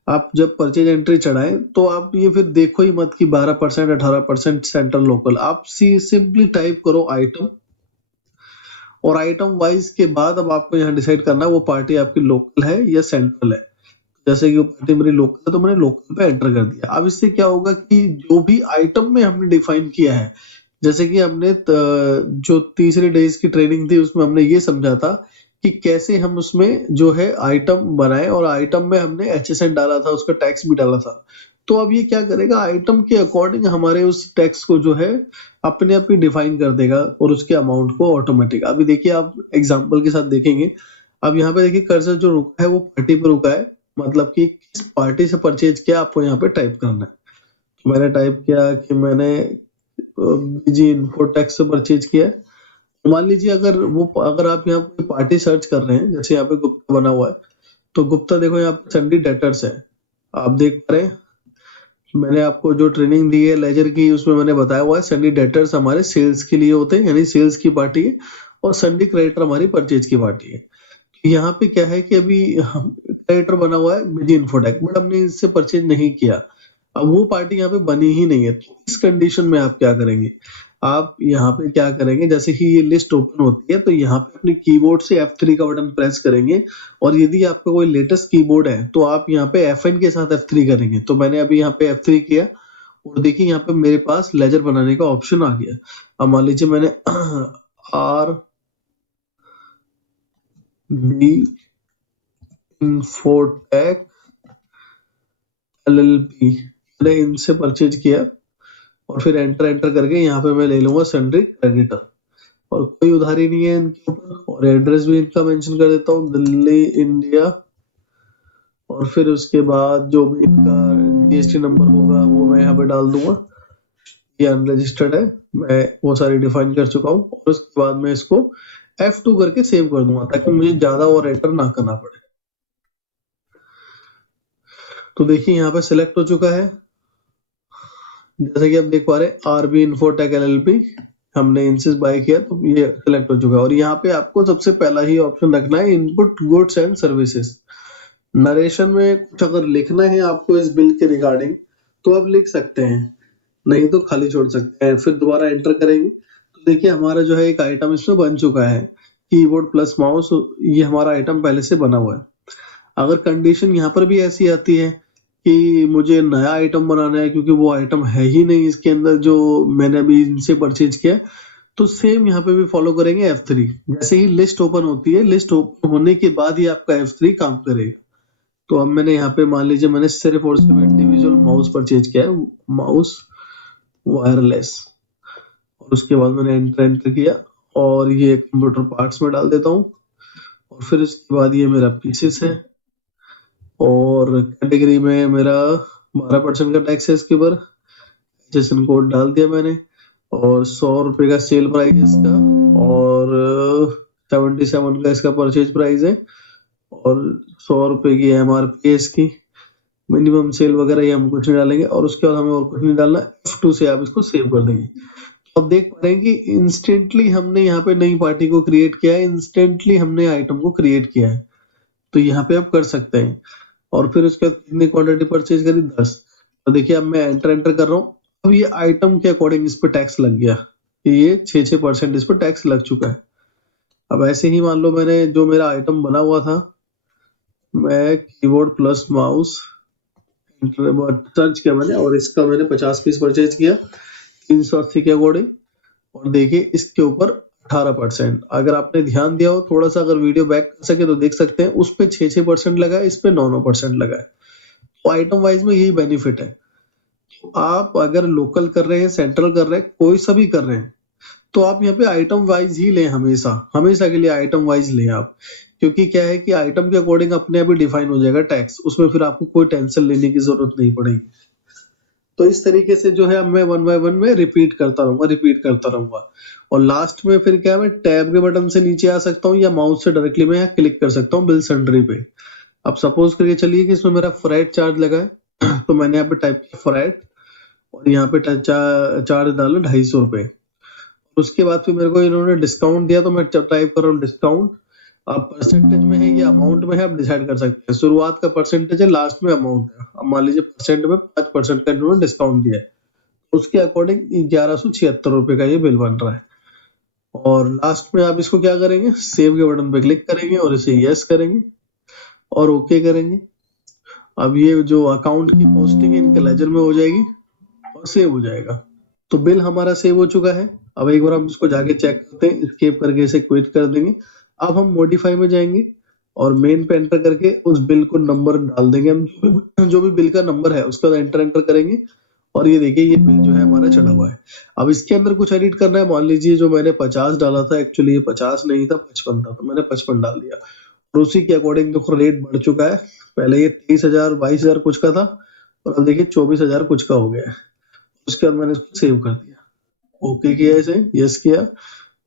आप जब परचेज एंट्री चढ़ाएं तो आप ये फिर देखो ही मत कि 12% 18% सेंट्रल लोकल। आप सिंपली टाइप करो आइटम, और आइटम वाइज के बाद अब आपको यहाँ डिसाइड करना है वो पार्टी आपकी लोकल है या सेंट्रल है। जैसे कि वो पार्टी मेरी लोकल है तो मैंने लोकल पे एंटर कर दिया। अब इससे क्या होगा कि जो भी आइटम में हमने डिफाइन किया है, जैसे कि हमने जो तीसरे डेज की ट्रेनिंग थी उसमें हमने ये समझा था कि कैसे हम उसमें जो है आइटम बनाए, और आइटम में हमने HSN डाला था, उसका टैक्स भी डाला था। तो अब ये क्या करेगा, आइटम के अकॉर्डिंग हमारे उस टैक्स को जो है अपने आप ही डिफाइन कर देगा और उसके अमाउंट को ऑटोमेटिक। अभी देखिए आप एग्जांपल के साथ देखेंगे। अब यहाँ पे देखिए कर्सर जो रुका है वो पार्टी पे रुका है, मतलब कि किस पार्टी से परचेज किया आपको यहाँ पे टाइप करना है। मैंने टाइप किया कि मैंने बीजी इन्फोटेक से परचेज किया है। मान लीजिए अगर आप यहाँ कोई पार्टी सर्च कर रहे हैं, जैसे यहाँ पे गुप्ता बना हुआ है, तो गुप्ता देखो यहाँ पे सन्डी डेटर्स है, आप देख पा रहे हैं। मैंने आपको जो ट्रेनिंग दी है लेजर की उसमें मैंने बताया हुआ है सन्डी डेटर्स हमारे सेल्स के लिए होते हैं, यानी सेल्स की पार्टी है, और सन्डी क्रेडिटर हमारी परचेज की पार्टी है। यहाँ पे क्या है कि अभी क्रेडिटर बना हुआ है बिजी इन्फोटेक, बट हमने इससे परचेज नहीं किया। अब वो पार्टी यहाँ पे बनी ही नहीं है, तो इस कंडीशन में आप क्या करेंगे? आप यहाँ पे क्या करेंगे, जैसे ही ये लिस्ट ओपन होती है तो यहाँ पे अपने कीबोर्ड से F3 का बटन प्रेस करेंगे, और यदि आपका कोई लेटेस्ट कीबोर्ड है तो आप यहाँ पे FN के साथ F3 करेंगे। तो मैंने अभी यहाँ पे F3 किया और देखिए यहाँ पे मेरे पास लेजर बनाने का ऑप्शन आ गया। अब मान लीजिए मैंने RB इन्फोटेक LLP मैंने इनसे परचेज किया, और फिर एंटर एंटर करके यहाँ पे मैं ले लूंगा सन्ड्री क्रेडिटर, और कोई उधारी नहीं है इनके ऊपर, और एड्रेस भी इनका मेंशन कर देता हूँ दिल्ली इंडिया। और फिर उसके बाद जो भी इनका GST नंबर होगा वो मैं यहाँ पे डाल दूंगा। ये अनरजिस्टर्ड है, मैं वो सारी डिफाइन कर चुका हूँ, और उसके बाद मैं इसको F2 करके सेव कर दूंगा ताकि मुझे ज्यादा और एंटर ना करना पड़े। तो देखिए यहाँ पे सिलेक्ट हो चुका है, जैसे कि आप देख पा रहे हैं RB इन्फोटेक LLP हमने इनसे बाय किया तो ये सिलेक्ट हो चुका है। और यहाँ पे आपको सबसे पहला ही ऑप्शन रखना है input goods and services. Narration में कुछ अगर लिखना है आपको इस बिल के रिगार्डिंग तो आप लिख सकते हैं, नहीं तो खाली छोड़ सकते हैं। फिर दोबारा एंटर करेंगे तो देखिए हमारा जो है एक आइटम इसमें बन चुका है, कीबोर्ड प्लस माउस, ये हमारा आइटम पहले से बना हुआ है। अगर कंडीशन यहाँ पर भी ऐसी आती है कि मुझे नया आइटम बनाना है क्योंकि वो आइटम है ही नहीं इसके अंदर जो मैंने अभी इनसे परचेज किया, तो सेम यहाँ पे भी फॉलो करेंगे F3। जैसे ही लिस्ट ओपन होती है, लिस्ट ओपन होने के बाद ही आपका F3 काम करेगा। तो अब मैंने यहाँ पे मान लीजिए मैंने सिर्फ और सिर्फ इंडिविजुअल माउस परचेज किया है, माउस वायरलेस। और उसके बाद मैंने एंटर किया और ये कंप्यूटर पार्ट्स में डाल देता हूँ। और फिर इसके बाद ये मेरा पीसेस है और कैटेगरी में मेरा 12% का टैक्स है इसके ऊपर। सेशन कोड डाल दिया मैंने और 100 रुपए का सेल प्राइस है इसका और 77 का इसका परचेज प्राइस है और 100 रुपए की MRP है इसकी। मिनिमम सेल वगैरह ये हम कुछ नहीं डालेंगे और उसके बाद हमें और कुछ नहीं डालना। F2 से आप इसको सेव कर देंगे। तो अब देख पा रहे हैं कि इंस्टेंटली हमने यहाँ पे नई पार्टी को क्रिएट किया है, इंस्टेंटली हमने आइटम को क्रिएट किया है। तो यहाँ पे आप कर सकते हैं। और फिर उसके बाद कितनी क्वांटिटी परचेज करी 10। तो देखिए अब मैं एंटर कर रहा हूँ। अब ये आइटम के अकॉर्डिंग इस पे टैक्स लग गया, ये 6% इस पे टैक्स लग चुका है। अब ऐसे ही मान लो मैंने जो मेरा आइटम बना हुआ था, मैं कीबोर्ड प्लस माउस सर्च किया मैंने और इसका मैंने 50 पीस परचेज किया 380 के अकॉर्डिंग। और देखिए इसके ऊपर 18%। अगर आपने ध्यान दिया हो थोड़ा सा, अगर वीडियो बैक कर सके तो देख सकते हैं उस पे 6% लगा है, इस पे 9% लगा है। तो आइटम वाइज में यही बेनिफिट है। आप अगर लोकल कर रहे हैं, सेंट्रल कर रहे हैं, कोई सा भी कर रहे हैं, तो आप यहाँ पे आइटम वाइज ही लें, हमेशा हमेशा के लिए आइटम वाइज लें आप। क्योंकि क्या है कि आइटम के अकॉर्डिंग अपने आप ही डिफाइन हो जाएगा टैक्स, उसमें फिर आपको कोई टेंशन लेने की जरूरत नहीं पड़ेगी। तो इस तरीके से जो है अब मैं 1 बाय 1 में रिपीट करता रहूंगा। और लास्ट में फिर क्या, मैं टैब के बटन से नीचे आ सकता हूँ या माउस से डायरेक्टली मैं यहाँ क्लिक कर सकता हूँ बिल सन्ड्री पे। अब सपोज करके चलिए कि इसमें मेरा फ्रैट चार्ज लगा है तो मैंने यहाँ पे टाइप किया फ्रैट और यहाँ पे चार्ज डाला 250 रुपए। उसके बाद फिर मेरे को इन्होंने डिस्काउंट दिया तो मैं टाइप कर रहा हूँ डिस्काउंट। आप परसेंटेज में है या अमाउंट में है आप डिसाइड कर सकते हैं। शुरुआत का परसेंटेज है, लास्ट में अमाउंट है। अब मान लीजिए परसेंट में 5% का इन्होंने डिस्काउंट दिया है, उसके अकॉर्डिंग 1176 रुपए का ये बिल बन रहा है। और लास्ट में आप इसको क्या करेंगे, सेव के बटन पे क्लिक करेंगे और इसे यस करेंगे और ओके करेंगे। अब ये जो अकाउंट की पोस्टिंग है इनके लेजर में हो जाएगी और सेव हो जाएगा। तो बिल हमारा सेव हो चुका है। अब एक बार हम इसको जाके चेक करते हैं, एस्केप करके इसे क्विट कर देंगे। अब हम मॉडिफाई में जाएंगे और मेन पे एंटर करके उस बिल को नंबर डाल देंगे हम, जो भी बिल का नंबर है उसका एंटर करेंगे। और ये देखिए ये बिल जो है हमारा चढ़ा हुआ है। अब इसके अंदर कुछ एडिट करना है। मान लीजिए जो मैंने 50 डाला था, एक्चुअली ये 50 नहीं था 55 था, तो मैंने 55 डाल दिया और उसी के अकॉर्डिंग देखो रेट बढ़ चुका है। पहले ये 23,000 22,000 कुछ का था और अब देखिए 24,000 कुछ का हो गया है। उसके बाद मैंने इसको सेव कर दिया, ओके किया, इसे यस किया,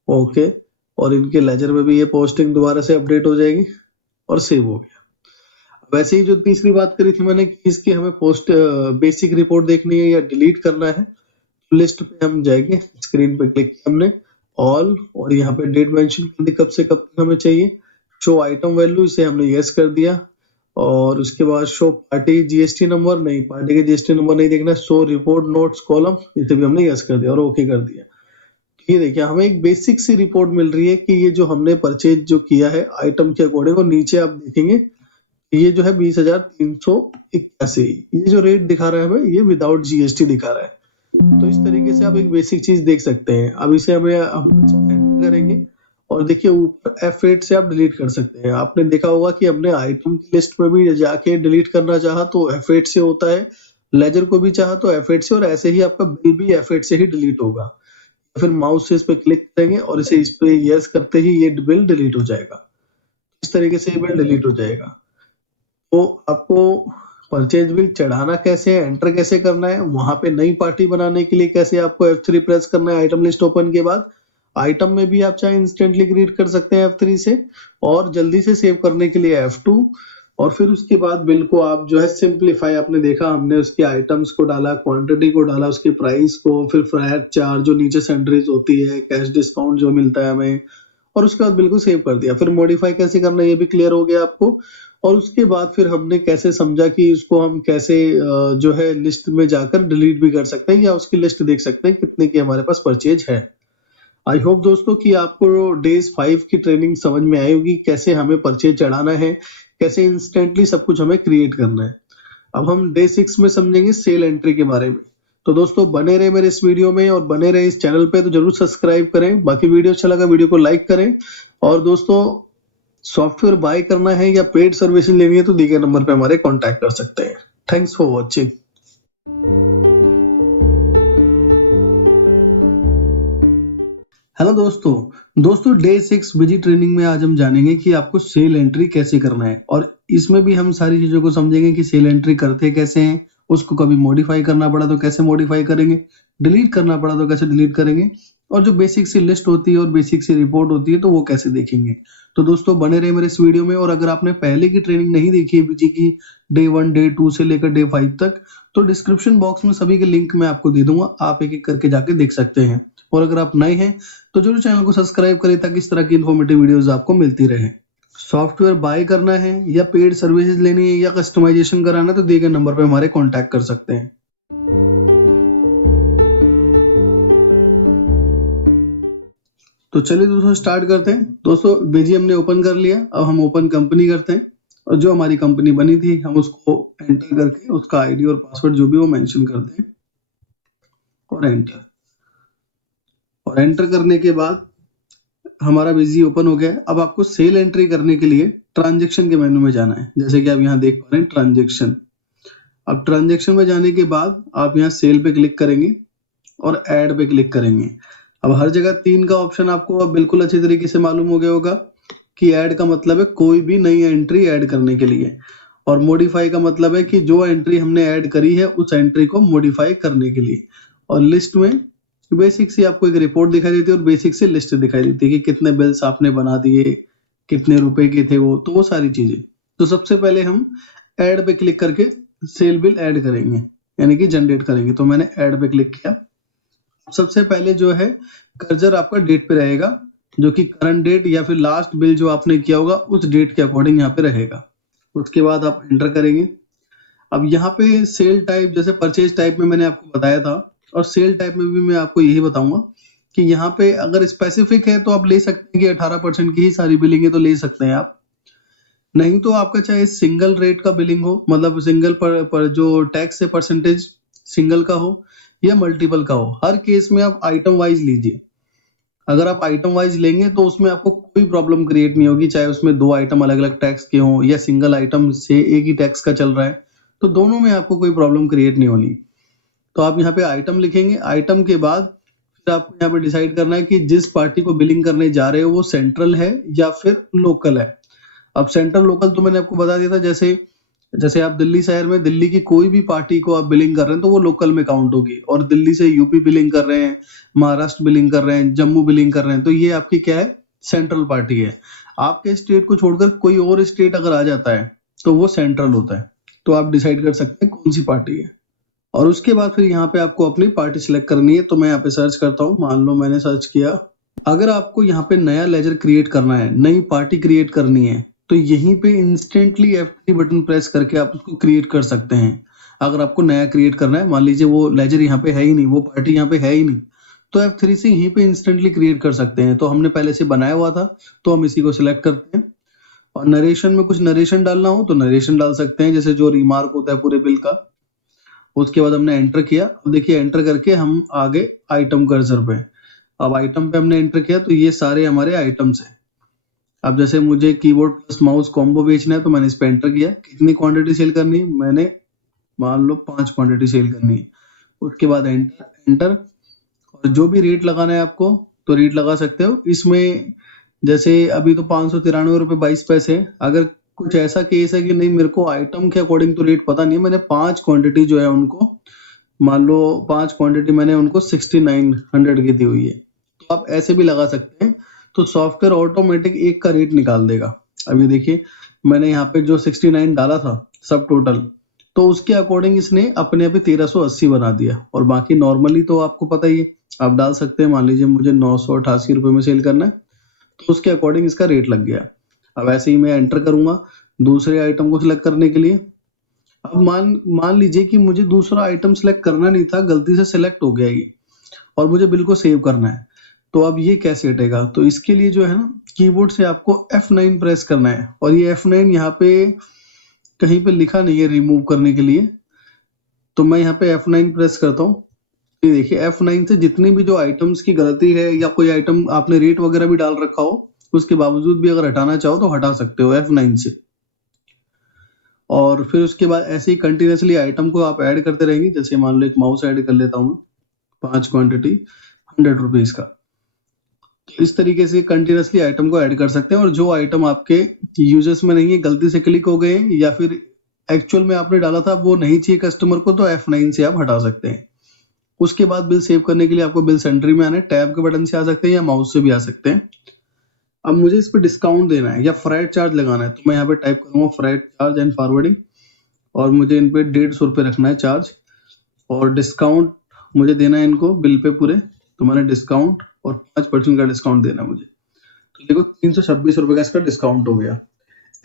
ओके। और इनके लेजर में भी ये पोस्टिंग दोबारा से अपडेट हो जाएगी और सेव हो गया। वैसे ही जो तीसरी बात करी थी मैंने कि इसकी हमें पोस्ट बेसिक रिपोर्ट देखनी है या डिलीट करना है, तो लिस्ट पे हम जाएंगे, स्क्रीन पे क्लिक किया हमने ऑल और यहाँ पे डेट मेंशन कर दी कब से कब तक हमें चाहिए। शो आइटम वैल्यू, इसे हमने यस कर दिया। और उसके बाद शो पार्टी जीएसटी नंबर, नहीं पार्टी के जीएसटी नंबर नहीं देखना। शो रिपोर्ट नोट्स कॉलम, इसे भी हमने यस कर दिया और ओके कर दिया। ये देखिए हमें एक बेसिक सी रिपोर्ट मिल रही है कि ये जो हमने परचेज जो किया है आइटम के अकॉर्डिंग। और नीचे आप देखेंगे ये जो है 20,381, ये जो रेट दिखा रहा है हमें ये विदाउट जीएसटी दिखा रहा है। तो इस तरीके से आप एक बेसिक चीज देख सकते हैं। अब इसे हम एंटर करेंगे और देखिए ऊपर F8 से आप डिलीट कर सकते हैं। आपने देखा होगा कि हमने आइटम की लिस्ट में भी जाके डिलीट करना चाहा तो F8 से होता है, लेजर को भी चाहा तो F8 से, और ऐसे ही आपका बिल भी F8 से ही डिलीट होगा। फिर माउस से इस पे क्लिक करेंगे और इसे इस पे यस करते ही ये बिल डिलीट हो जाएगा। इस तरीके से ये बिल डिलीट हो जाएगा। तो आपको परचेज बिल चढ़ाना कैसे है, एंटर कैसे करना है, वहां पे नई पार्टी बनाने के लिए कैसे आपको F3 प्रेस करना है आइटम लिस्ट ओपन के बाद। आइटम में भी आप चाहे इंस्टेंटली क्रिएट कर सकते हैं F3 से, और जल्दी से सेव करने के लिए F2। और फिर उसके बाद बिल को आप जो है सिंपलीफाई, आपने देखा हमने उसके आइटम्स को डाला, क्वांटिटी को डाला, उसके प्राइस को, फिर फ्लैट चार्ज जो नीचे सेंट्रीज होती है, कैश डिस्काउंट जो मिलता है हमें, और उसके बाद बिल को सेव कर दिया। फिर मॉडिफाई कैसे करना है ये भी क्लियर हो गया आपको। और उसके बाद फिर हमने कैसे समझा कि इसको हम कैसे जो है लिस्ट में जाकर डिलीट भी कर सकते हैं या उसकी लिस्ट देख सकते हैं कितने की हमारे पास परचेज है। आई होप दोस्तों कि आपको डेज 5 की ट्रेनिंग समझ में आई होगी, कैसे हमें परचेज चढ़ाना है, कैसे इंस्टेंटली सब कुछ हमें क्रिएट करना है। अब हम डे 6 में समझेंगे सेल एंट्री के बारे में। तो दोस्तों बने रहे मेरे इस वीडियो में और बने रहे इस चैनल पे, तो जरूर सब्सक्राइब करें। बाकी वीडियो अच्छा लगा वीडियो को लाइक करें। और दोस्तों सॉफ्टवेयर बाय करना है या पेड सर्विस लेनी है तो दिए गए नंबर पे हमारे कांटेक्ट कर सकते हैं। Thanks for watching. हेलो दोस्तों डे 6 बिजी ट्रेनिंग में आज हम जानेंगे कि आपको सेल एंट्री कैसे करना है और इसमें भी हम सारी चीज़ों को समझेंगे कि सेल एंट्री करते कैसे हैं, उसको कभी मॉडिफाई करना पड़ा तो कैसे मॉडिफाई करेंगे, डिलीट करना पड़ा तो कैसे डिलीट करेंगे और जो बेसिक सी लिस्ट होती है और बेसिक सी रिपोर्ट होती है तो वो कैसे देखेंगे। तो दोस्तों बने रहे मेरे इस वीडियो में और अगर आपने पहले की ट्रेनिंग नहीं देखी है बीजी की डे 1 डे 2 से लेकर डे 5 तक तो डिस्क्रिप्शन बॉक्स में सभी के लिंक मैं आपको दे दूंगा, आप एक एक करके जाके देख सकते हैं। और अगर आप नए हैं तो जरूर चैनल को सब्सक्राइब करें ताकि इस तरह की इन्फॉर्मेटिव वीडियोस आपको मिलती रहे। सॉफ्टवेयर बाय करना है या पेड सर्विसेज लेनी है या कस्टमाइजेशन कराना है तो दिए गए नंबर पे हमारे कांटेक्ट कर सकते हैं। तो चलिए दोस्तों स्टार्ट करते हैं। दोस्तों बीजी हमने ओपन कर लिया, अब हम ओपन कंपनी करते हैं और जो हमारी कंपनी बनी थी हम उसको एंटर करके उसका आईडी और पासवर्ड जो भी वो मेंशन करते हैं और एंटर करने के बाद हमारा बीजी ओपन हो गया है। अब आपको सेल एंट्री करने के लिए ट्रांजेक्शन के मेनू में जाना है, जैसे कि आप यहाँ देख पा रहे हैं ट्रांजेक्शन। अब ट्रांजेक्शन में जाने के बाद आप यहाँ सेल पे क्लिक करेंगे और ऐड पे क्लिक करेंगे। अब हर जगह 3 का ऑप्शन आपको अब बिल्कुल अच्छी तरीके से मालूम हो गया होगा कि ऐड का मतलब है कोई भी नई एंट्री ऐड करने के लिए और मॉडिफाई का मतलब है कि जो एंट्री हमने ऐड करी है उस एंट्री को मॉडिफाई करने के लिए। और लिस्ट में बेसिक सी आपको एक रिपोर्ट दिखाई देती है और बेसिक सी लिस्ट दिखाई देती है कि कितने बिल्स आपने बना दिए, कितने रुपए के थे वो, तो वो सारी चीजें। तो सबसे पहले हम ऐड पे क्लिक करके सेल बिल ऐड करेंगे यानी कि जनरेट करेंगे। तो मैंने ऐड पे क्लिक किया। सबसे पहले जो है कर्सर आपका डेट पे रहेगा जो कि करंट डेट या फिर लास्ट बिल जो आपने किया होगा उस डेट के अकॉर्डिंग यहाँ पे रहेगा। उसके बाद आप एंटर करेंगे। अब यहाँ पे सेल टाइप जैसे परचेज टाइप में मैंने आपको बताया था और सेल टाइप में भी मैं आपको यही बताऊंगा कि यहाँ पे अगर स्पेसिफिक है तो आप ले सकते हैं कि 18% की ही सारी बिलिंग है तो ले सकते हैं आप, नहीं तो आपका चाहे सिंगल रेट का बिलिंग हो मतलब सिंगल पर जो टैक्स है परसेंटेज सिंगल का हो या मल्टीपल का हो, हर केस में आप आइटम वाइज लीजिए। अगर आप आइटम वाइज लेंगे तो उसमें आपको कोई प्रॉब्लम क्रिएट नहीं होगी, चाहे उसमें 2 आइटम अलग अलग टैक्स के हों या सिंगल आइटम से एक ही टैक्स का चल रहा है, तो दोनों में आपको कोई प्रॉब्लम क्रिएट नहीं होनी। तो आप यहाँ पे आइटम लिखेंगे। आइटम के बाद फिर आपको यहाँ पे डिसाइड करना है कि जिस पार्टी को बिलिंग करने जा रहे हो वो सेंट्रल है या फिर लोकल है। अब सेंट्रल लोकल तो मैंने आपको बता दिया था, जैसे जैसे आप दिल्ली शहर में दिल्ली की कोई भी पार्टी को आप बिलिंग कर रहे हैं तो वो लोकल में काउंट होगी, और दिल्ली से यूपी बिलिंग कर रहे हैं, महाराष्ट्र बिलिंग कर रहे हैं, जम्मू बिलिंग कर रहे हैं तो ये आपकी क्या है, सेंट्रल पार्टी है। आपके स्टेट को छोड़कर कोई और स्टेट अगर आ जाता है तो वो सेंट्रल होता है। तो आप डिसाइड कर सकते हैं कौन सी पार्टी है और उसके बाद फिर यहाँ पे आपको अपनी पार्टी सिलेक्ट करनी है। तो मैं यहाँ पे सर्च करता हूँ, मान लो मैंने सर्च किया। अगर आपको यहाँ पे नया लेजर क्रिएट करना है, नई पार्टी क्रिएट करनी है तो यहीं पे इंस्टेंटली F3 बटन प्रेस करके आप उसको क्रिएट कर सकते हैं। अगर आपको नया क्रिएट करना है, मान लीजिए वो लेजर यहाँ पे है ही नहीं, वो पार्टी यहाँ पे है ही नहीं, तो F3 से यहीं पे इंस्टेंटली क्रिएट कर सकते हैं। तो हमने पहले से बनाया हुआ था तो हम इसी को सिलेक्ट करते हैं। और नरेशन में कुछ नरेशन डालना हो तो नरेशन डाल सकते हैं, जैसे जो रिमार्क होता है पूरे बिल का। उसके बाद हमने एंटर किया। अब देखिए एंटर करके हम आगे आइटम कर्सर पे, अब आइटम पे हमने एंटर किया तो ये सारे हमारे आइटम्स हैं। अब जैसे मुझे कीबोर्ड प्लस माउस कॉम्बो बेचना है तो मैंने इस पे एंटर किया। कितनी क्वांटिटी सेल करनी है, मैंने मान लो 5 क्वांटिटी सेल करनी है। उसके बाद एंटर एंटर, और जो भी रेट लगाना है आपको तो रेट लगा सकते हो। इसमें जैसे अभी तो 593 रुपये 22 पैसे है। अगर कुछ ऐसा केस है कि नहीं मेरे को आइटम के अकॉर्डिंग तो रेट पता नहीं है, मैंने 5 क्वांटिटी जो है उनको, मान लो 5 क्वांटिटी मैंने उनको 6900 की दी हुई है, तो आप ऐसे भी लगा सकते हैं। तो सॉफ्टवेयर ऑटोमेटिक एक का रेट निकाल देगा। अभी देखिए मैंने यहाँ पे जो 69 डाला था सब टोटल, तो उसके अकॉर्डिंग इसने अपने आप ही 1380 बना दिया। और बाकी नॉर्मली तो आपको पता ही है, आप डाल सकते हैं। मान लीजिए मुझे 988 रुपये में सेल करना है तो उसके अकॉर्डिंग इसका रेट लग गया। अब ऐसे ही मैं एंटर करूंगा दूसरे आइटम को सिलेक्ट करने के लिए। अब मान मान लीजिए कि मुझे दूसरा आइटम सिलेक्ट करना नहीं था, गलती से सिलेक्ट हो गया ये, और मुझे बिल को सेव करना है। तो अब ये कैसे हटेगा, तो इसके लिए जो है ना कीबोर्ड से आपको F9 प्रेस करना है, और ये F9 यहाँ पे कहीं पे लिखा नहीं है रिमूव करने के लिए, तो मैं यहाँ पे F9 प्रेस करता हूँ। ये देखिए F9 से जितनी भी जो आइटम्स की गलती है या कोई आइटम आपने रेट वगैरह भी डाल रखा हो उसके बावजूद भी अगर हटाना चाहो तो हटा सकते हो F9 से। और फिर उसके बाद ऐसे ही कंटिन्यूसली आइटम को आप ऐड करते रहेंगे। जैसे मान लो एक माउस ऐड कर लेता हूँ मैं, 5 क्वांटिटी 100 रुपीज का। इस तरीके से कंटिन्यूअसली आइटम को ऐड कर सकते हैं, और जो आइटम आपके यूजर्स में नहीं है, गलती से क्लिक हो गए या फिर एक्चुअल में आपने डाला था वो नहीं चाहिए कस्टमर को, तो F9 से आप हटा सकते हैं। उसके बाद बिल सेव करने के लिए आपको बिल सेंट्री में आना है, टैब के बटन से आ सकते हैं या माउस से भी आ सकते हैं। अब मुझे इस पे डिस्काउंट देना है या फ्रैट चार्ज लगाना है, तो मैं यहाँ पे टाइप करूंगा फ्रैट चार्ज एंड फॉरवर्डिंग, और मुझे इन पे 150 रुपये रखना है चार्ज, और डिस्काउंट मुझे देना है इनको बिल पे पूरे, तो मैंने डिस्काउंट और 5% का डिस्काउंट देना है मुझे, तो देखो 326 रुपये का इसका डिस्काउंट हो गया।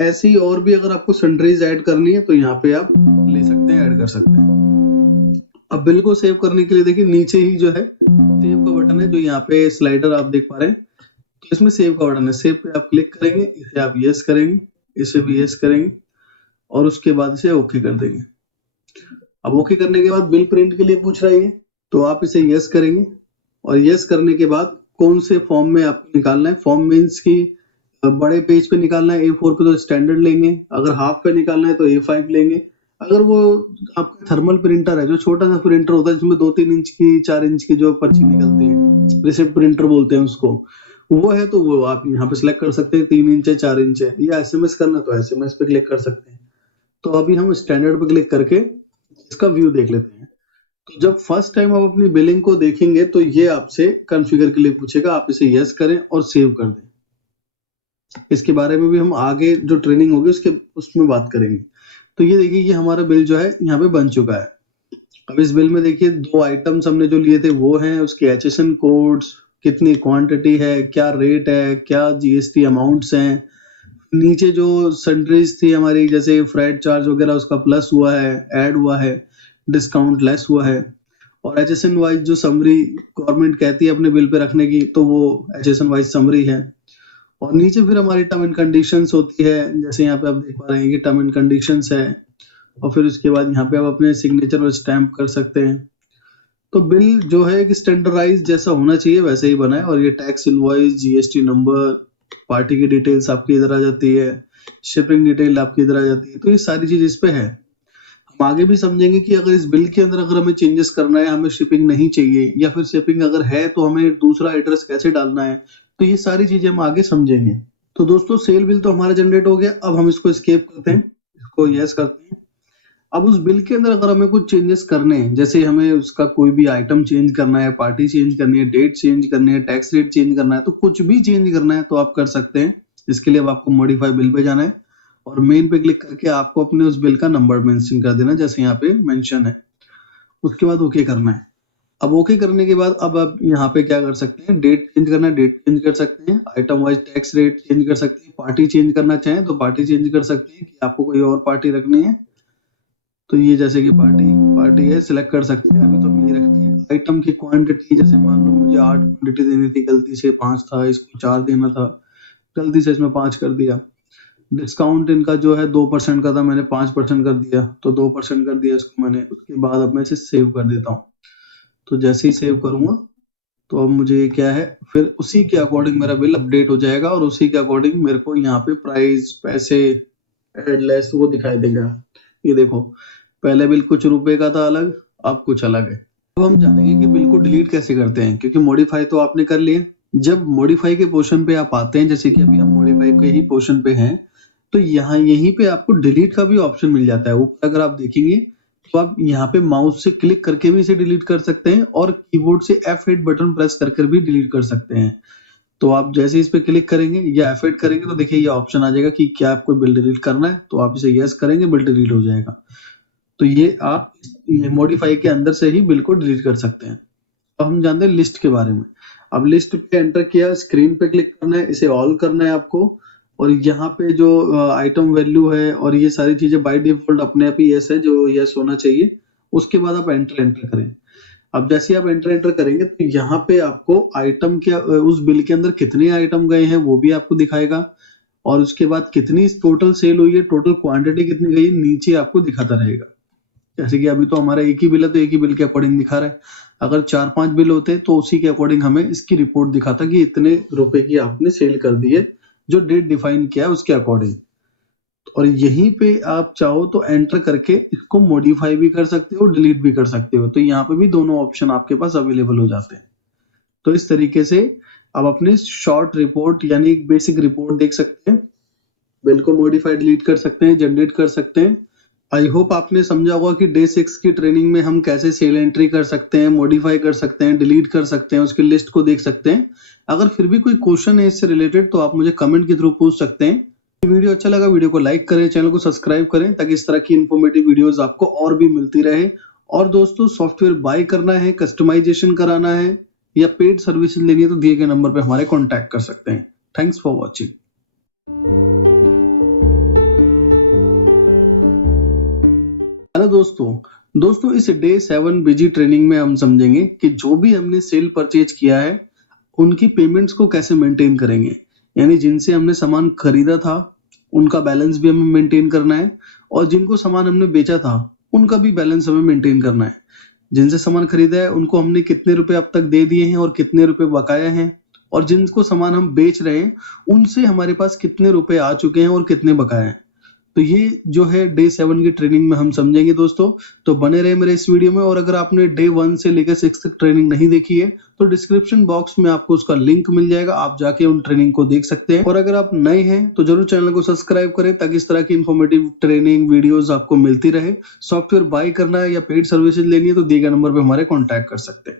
ऐसे ही और भी अगर आपको सन्ड्रीज ऐड करनी है तो यहाँ पे आप ले सकते हैं, ऐड कर सकते हैं। अब बिल को सेव करने के लिए देखिए नीचे ही जो है सेव का बटन है, जो यहाँ पे स्लाइडर आप देख पा रहे हैं, तो इसमें सेव का बटन है, सेव पे आप क्लिक करेंगे, इसे आप यस करेंगे, इसे भी यस करेंगे, और उसके बाद इसे ओके कर देंगे। अब ओके करने के बाद बिल प्रिंट के लिए पूछ रहा है, तो आप इसे यस करेंगे, और यस करने के बाद कौन से फॉर्म में आपको निकालना है, फॉर्म मीन्स की बड़े पेज पे निकालना है A4 पे तो स्टैंडर्ड लेंगे, अगर हाफ पे निकालना है तो A5 लेंगे, अगर वो आपका थर्मल प्रिंटर है, जो छोटा सा प्रिंटर होता है जिसमें 2-3 इंच की 4 इंच की जो पर्ची निकलती है, रिसिप्ट प्रिंटर बोलते हैं उसको, वो है तो वो आप यहाँ पे सिलेक्ट कर सकते हैं, 3 इंच है 4 इंच है, या SMS करना तो SMS पे क्लिक कर सकते हैं। तो अभी हम स्टैंडर्ड पे क्लिक करके इसका व्यू देख लेते हैं। तो जब फर्स्ट टाइम आप अपनी बिलिंग को देखेंगे तो ये आपसे कॉन्फ़िगर के लिए पूछेगा, आप इसे यस करें और सेव कर दें। इसके बारे में भी हम आगे जो ट्रेनिंग होगी उसमें बात करेंगे। तो ये देखिए ये हमारा बिल जो है यहाँ पे बन चुका है। अब इस बिल में देखिए 2 आइटम्स हमने जो लिए थे वो हैं, उसके HSN कोड्स, कितनी क्वांटिटी है, क्या रेट है, क्या GST अमाउंट्स हैं, नीचे जो सन्ड्रीज थी हमारी जैसे फ्रैट चार्ज वगैरह उसका प्लस हुआ है, ऐड हुआ है, डिस्काउंट लेस हुआ है, और HSN वाइज जो समरी गवर्नमेंट कहती है अपने बिल पे रखने की, तो वो HSN वाइज समरी है। और नीचे फिर हमारी टर्म एंड कंडीशंस होती है, जैसे यहाँ पे आप देख पा रहे हैं कि टर्म एंड कंडीशंस है, और फिर उसके बाद यहाँ पे आप अपने सिग्नेचर और स्टैम्प कर सकते हैं। तो बिल जो है कि स्टैंडर्डाइज जैसा होना चाहिए वैसे ही बना है, और ये tax invoice, GST number, party की डिटेल्स आपकी इधर आ जाती है, शिपिंग डिटेल आपकी इधर आ जाती है, तो ये सारी चीज इस पे है। हम आगे भी समझेंगे कि अगर इस बिल के अंदर अगर हमें चेंजेस करना है, हमें शिपिंग नहीं चाहिए, या फिर शिपिंग अगर है तो हमें दूसरा एड्रेस कैसे डालना है, तो ये सारी चीजें हम आगे समझेंगे। तो दोस्तों सेल बिल तो हमारा जनरेट हो गया, अब हम इसको एस्केप करते हैं, इसको यस करते हैं। अब उस बिल के अंदर अगर हमें कुछ चेंजेस करने हैं, जैसे हमें उसका कोई भी आइटम चेंज करना है, पार्टी चेंज करनी है, डेट चेंज करनी है, टैक्स रेट चेंज करना है, तो कुछ भी चेंज करना है तो आप कर सकते हैं। इसके लिए अब आपको मॉडिफाई बिल पे जाना है, और मेन पे क्लिक करके आपको अपने उस बिल का नंबर मेंशन कर देना, जैसे यहाँ पे मेंशन है। उसके बाद ओके करना है। अब ओके करने के बाद अब आप यहाँ पे क्या कर सकते हैं, डेट चेंज करना है डेट चेंज कर सकते हैं, item wise tax rate change कर सकते हैं, पार्टी चेंज करना चाहें तो पार्टी चेंज कर सकते हैं कि आपको कोई और पार्टी रखनी है, तो ये जैसे कि पार्टी है सिलेक्ट कर सकते हैं, अभी तो हम ये रखते हैं। आइटम की क्वांटिटी, जैसे मान लो मुझे 8 क्वांटिटी देनी थी, गलती से 5 था, इसको 4 देना था, गलती से इसमें 5 कर दिया। डिस्काउंट इनका जो है 2% का था, मैंने 5% कर दिया, तो 2% कर दिया इसको मैंने। उसके बाद अब मैं इसे सेव कर देता हूँ, तो जैसे ही सेव करूंगा तो अब मुझे क्या है, फिर उसी के अकॉर्डिंग मेरा बिल अपडेट हो जाएगा, और उसी के अकॉर्डिंग मेरे को यहाँ पे प्राइस, पैसे, एड लेस वो दिखाई देगा। ये देखो पहले बिल कुछ रुपए का था अलग, अब कुछ अलग है। अब हम जानेंगे कि बिल को डिलीट कैसे करते हैं, क्योंकि मॉडिफाई तो आपने कर लिए। जब मॉडिफाई के पोर्शन पे आप आते हैं, जैसे कि अभी हम मॉडिफाई के ही पोर्शन पे हैं, तो यहाँ यहीं पे आपको डिलीट का भी ऑप्शन मिल जाता है। ऊपर अगर आप देखेंगे तो आप यहाँ पे माउस से क्लिक करके भी इसे डिलीट कर सकते हैं, और कीबोर्ड से F8 बटन प्रेस कर भी डिलीट कर सकते हैं। तो आप जैसे इस पे क्लिक करेंगे या F8 करेंगे तो देखिए ये ऑप्शन आ जाएगा कि क्या आपको बिल डिलीट करना है, तो आप इसे यस करेंगे, बिल डिलीट हो जाएगा। तो ये आप मॉडिफाई के अंदर से ही बिल को डिलीट कर सकते हैं। अब हम जानते हैं लिस्ट के बारे में। अब लिस्ट पे एंटर किया, स्क्रीन पे क्लिक करना है, इसे ऑल करना है आपको, और यहाँ पे जो आइटम वैल्यू है और ये सारी चीजें बाय डिफॉल्ट अपने आप ही यस है, जो यस होना चाहिए। उसके बाद आप एंटर करें। अब जैसे आप एंटर करेंगे तो यहाँ पे आपको आइटम के उस बिल के अंदर कितने आइटम गए हैं वो भी आपको दिखाएगा, और उसके बाद कितनी टोटल सेल हुई है, टोटल क्वांटिटी कितनी गई है, नीचे आपको दिखाता रहेगा। जैसे कि अभी तो हमारा एक ही बिल है तो एक ही बिल के अकॉर्डिंग दिखा रहा है। अगर 4-5 बिल होते तो उसी के अकॉर्डिंग हमें इसकी रिपोर्ट दिखाता कि इतने रुपए की आपने सेल कर दी है, जो डेट डिफाइन किया है उसके अकॉर्डिंग। और यहीं पे आप चाहो तो एंटर करके इसको मॉडिफाई भी कर सकते हो, डिलीट भी कर सकते हो। तो यहाँ पे भी दोनों ऑप्शन आपके पास अवेलेबल हो जाते हैं। तो इस तरीके से आप अपनी शॉर्ट रिपोर्ट यानी एक बेसिक रिपोर्ट देख सकते हैं, बिल को मॉडिफाई डिलीट कर सकते हैं, जनरेट कर सकते हैं। आई होप आपने समझा होगा कि डे 6 की ट्रेनिंग में हम कैसे सेल एंट्री कर सकते हैं, मॉडिफाई कर सकते हैं, डिलीट कर सकते हैं, उसकी लिस्ट को देख सकते हैं। अगर फिर भी कोई क्वेश्चन है इससे रिलेटेड तो आप मुझे कमेंट के थ्रू पूछ सकते हैं। वीडियो अच्छा लगा, वीडियो को लाइक करें, चैनल को सब्सक्राइब करें ताकि इस तरह की इन्फॉर्मेटिव वीडियोस आपको और भी मिलती रहे। और दोस्तों, सॉफ्टवेयर बाय करना है, कस्टमाइजेशन कराना है या पेड सर्विसेज लेनी है तो दिए गए नंबर पे हमारे कॉन्टैक्ट कर सकते हैं। Thanks for watching. हेलो दोस्तों इस डे 7 बिजी ट्रेनिंग में हम समझेंगे कि जो भी हमने सेल परचेज किया है उनकी पेमेंट्स को कैसे मेंटेन करेंगे। यानी जिनसे हमने सामान खरीदा था उनका बैलेंस भी हमें मेंटेन करना है, और जिनको सामान हमने बेचा था उनका भी बैलेंस हमें मेंटेन करना है। जिनसे सामान खरीदा है उनको हमने कितने रुपए अब तक दे दिए हैं और कितने रुपए बकाया हैं, और जिनको सामान हम बेच रहे हैं उनसे हमारे पास कितने रुपए आ चुके हैं और कितने बकाया हैं। तो ये जो है डे 7 की ट्रेनिंग में हम समझेंगे दोस्तों। तो बने रहे मेरे इस वीडियो में, और अगर आपने डे 1 से लेकर 6 तक ट्रेनिंग नहीं देखी है तो डिस्क्रिप्शन बॉक्स में आपको उसका लिंक मिल जाएगा, आप जाके उन ट्रेनिंग को देख सकते हैं। और अगर आप नए हैं तो जरूर चैनल को सब्सक्राइब करें ताकि इस तरह की इन्फॉर्मेटिव ट्रेनिंग वीडियोस आपको मिलती रहे। सॉफ्टवेयर बाय करना है या पेड सर्विसेज लेनी है तो दिए गए नंबर पे हमारे कॉन्टैक्ट कर सकते हैं।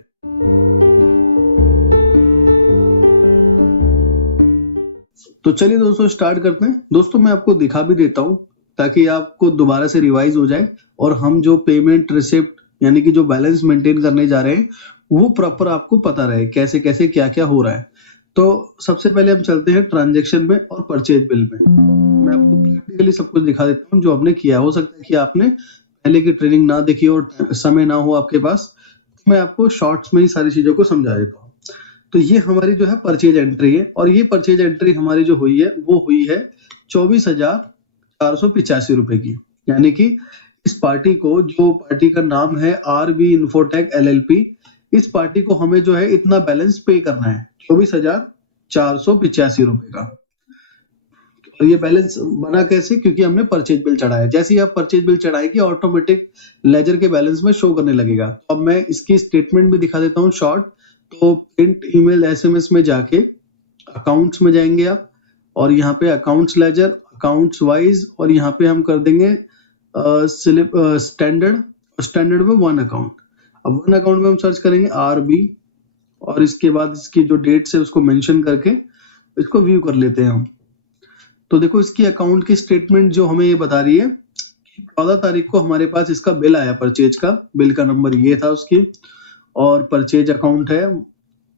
तो चलिए दोस्तों स्टार्ट करते हैं। दोस्तों मैं आपको दिखा भी देता हूँ ताकि आपको दोबारा से रिवाइज हो जाए, और हम जो पेमेंट रिसिप्ट यानी कि जो बैलेंस मेंटेन करने जा रहे हैं वो प्रॉपर आपको पता रहे कैसे कैसे क्या क्या हो रहा है। तो सबसे पहले हम चलते हैं ट्रांजेक्शन में और परचेज बिल में। मैं आपको प्रैक्टिकली सब कुछ दिखा देता हूँ जो आपने किया। हो सकता है कि आपने पहले की ट्रेनिंग ना देखी और समय ना हो आपके पास, तो मैं आपको शॉर्ट्स में ही सारी चीजों को समझा देता हूँ। तो ये हमारी जो है परचेज एंट्री है, और ये परचेज एंट्री हमारी जो हुई है वो हुई है 24,485 रुपए की। यानी कि इस पार्टी को, जो पार्टी का नाम है आरबी इन्फोटेक एलएलपी, इस पार्टी को हमें जो है इतना बैलेंस पे करना है 24,485 रुपए का। और ये बैलेंस बना कैसे? क्योंकि हमने परचेज बिल चढ़ाया। जैसे ही आप परचेज बिल चढ़ाएंगे ऑटोमेटिक लेजर के बैलेंस में शो करने लगेगा। तो अब मैं इसकी स्टेटमेंट भी दिखा देता हूँ शॉर्ट। तो प्रिंट ईमेल एसएमएस में जाके अकाउंट्स में जाएंगे आप, और यहाँ पे अकाउंट्स लेजर, अकाउंट्स वाइज, और यहाँ पे हम कर देंगे स्टैंडर्ड में वन अकाउंट। अब वन अकाउंट में हम सर्च करेंगे आरबी, और इसके बाद इसकी जो डेट्स है उसको मेंशन करके इसको व्यू कर लेते हैं हम। तो देखो इसकी अकाउंट की स्टेटमेंट जो हमें ये बता रही है कि 14 तारीख को हमारे पास इसका बिल आया, परचेज का बिल का नंबर ये था उसकी, और परचेज अकाउंट है,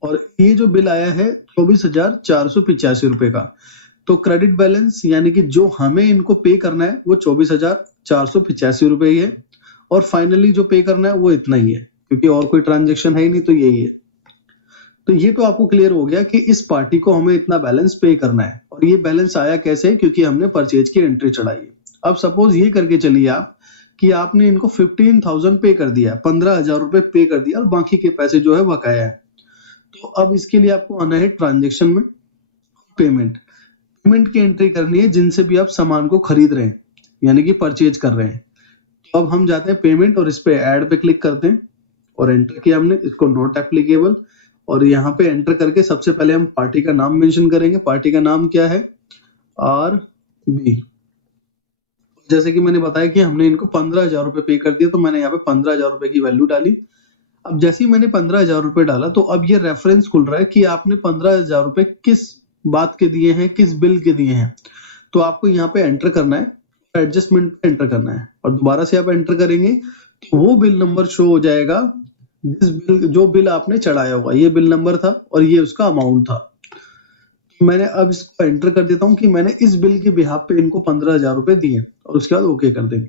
और ये जो बिल आया है 24,485 रुपए का। तो क्रेडिट बैलेंस यानी कि जो हमें इनको पे करना है वो 24,485 रुपए ही है, और फाइनली जो पे करना है वो इतना ही है, क्योंकि और कोई ट्रांजेक्शन है ही नहीं, तो यही है। तो ये तो आपको क्लियर हो गया कि इस पार्टी को हमें इतना बैलेंस पे करना है। और ये बैलेंस आया कैसे? क्योंकि हमने परचेज की एंट्री चढ़ाई है। अब सपोज ये करके चलिए आप कि आपने इनको 15,000 पे कर दिया, 15,000 रुपए पे कर दिया, और बाकी के पैसे जो है बकाया है। तो अब इसके लिए आपको आना है ट्रांजेक्शन में, पेमेंट की एंट्री करनी है जिनसे भी आप सामान को खरीद रहे हैं यानी कि परचेज कर रहे हैं। तो अब हम जाते हैं पेमेंट और इस पे ऐड पे क्लिक करते हैं, और एंटर किया हमने, इसको नॉट एप्लीकेबल, और यहाँ पे एंटर करके सबसे पहले हम पार्टी का नाम मेंशन करेंगे। पार्टी का नाम क्या है? R B. जैसे कि मैंने बताया कि हमने इनको 15,000 रुपए पे कर दिया, तो मैंने यहाँ पे 15,000 रुपए की वैल्यू डाली। अब जैसे ही मैंने 15,000 रुपए डाला तो अब ये रेफरेंस खुल रहा है कि आपने 15,000 रुपए किस बात के दिए हैं, किस बिल के दिए हैं। तो आपको यहाँ पे एंटर करना है, एडजस्टमेंट पे एंटर करना है, और दोबारा से आप एंटर करेंगे तो वो बिल नंबर शो हो जाएगा, जो बिल आपने चढ़ाया होगा। ये बिल नंबर था और ये उसका अमाउंट था। मैंने अब इसको एंटर कर देता हूँ कि मैंने इस बिल के बिहाफ पे इनको 15,000 रुपए दिए, और उसके बाद ओके कर देंगे,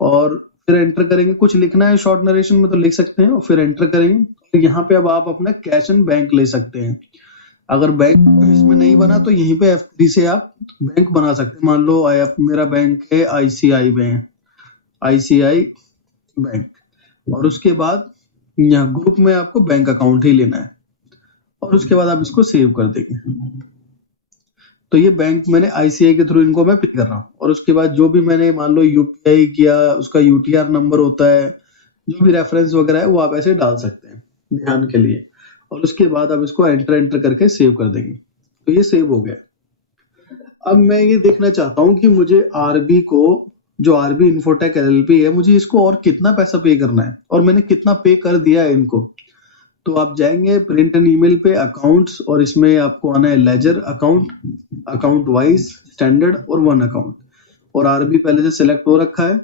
और फिर एंटर करेंगे। कुछ लिखना है शॉर्ट नरेशन में तो लिख सकते हैं, और फिर एंटर करेंगे। तो यहाँ पे अब आप अपना कैश एंड बैंक ले सकते हैं। अगर बैंक इसमें नहीं बना तो यहीं पे F3 से आप बैंक बना सकते हैं। मान लो मेरा बैंक है आईसीआई बैंक, और उसके बाद यहाँ ग्रुप में आपको बैंक अकाउंट ही लेना है, और उसके बाद आप इसको सेव कर देंगे। तो ये बैंक मैंने आईसीआई के थ्रू इनको मैं पे कर रहा हूँ, और उसके बाद जो भी मैंने मान लो यूपीआई किया, उसका यूटीआर नंबर होता है, जो भी रेफरेंस वगैरह है वो आप ऐसे डाल सकते हैं ध्यान के लिए। और उसके बाद अब इसको एंटर करके सेव कर देंगे। तो ये सेव हो गया। अब मैं ये देखना चाहता हूँ कि मुझे आरबी को, जो आरबी इन्फोटेक एलएलपी है, मुझे इसको और कितना पैसा पे करना है और मैंने कितना पे कर दिया है इनको। तो आप जाएंगे प्रिंट एंड ईमेल पे, अकाउंट्स, और इसमें आपको आना है ledger account, account wise, standard और वन अकाउंट। और आरबी पहले से सिलेक्ट हो रखा है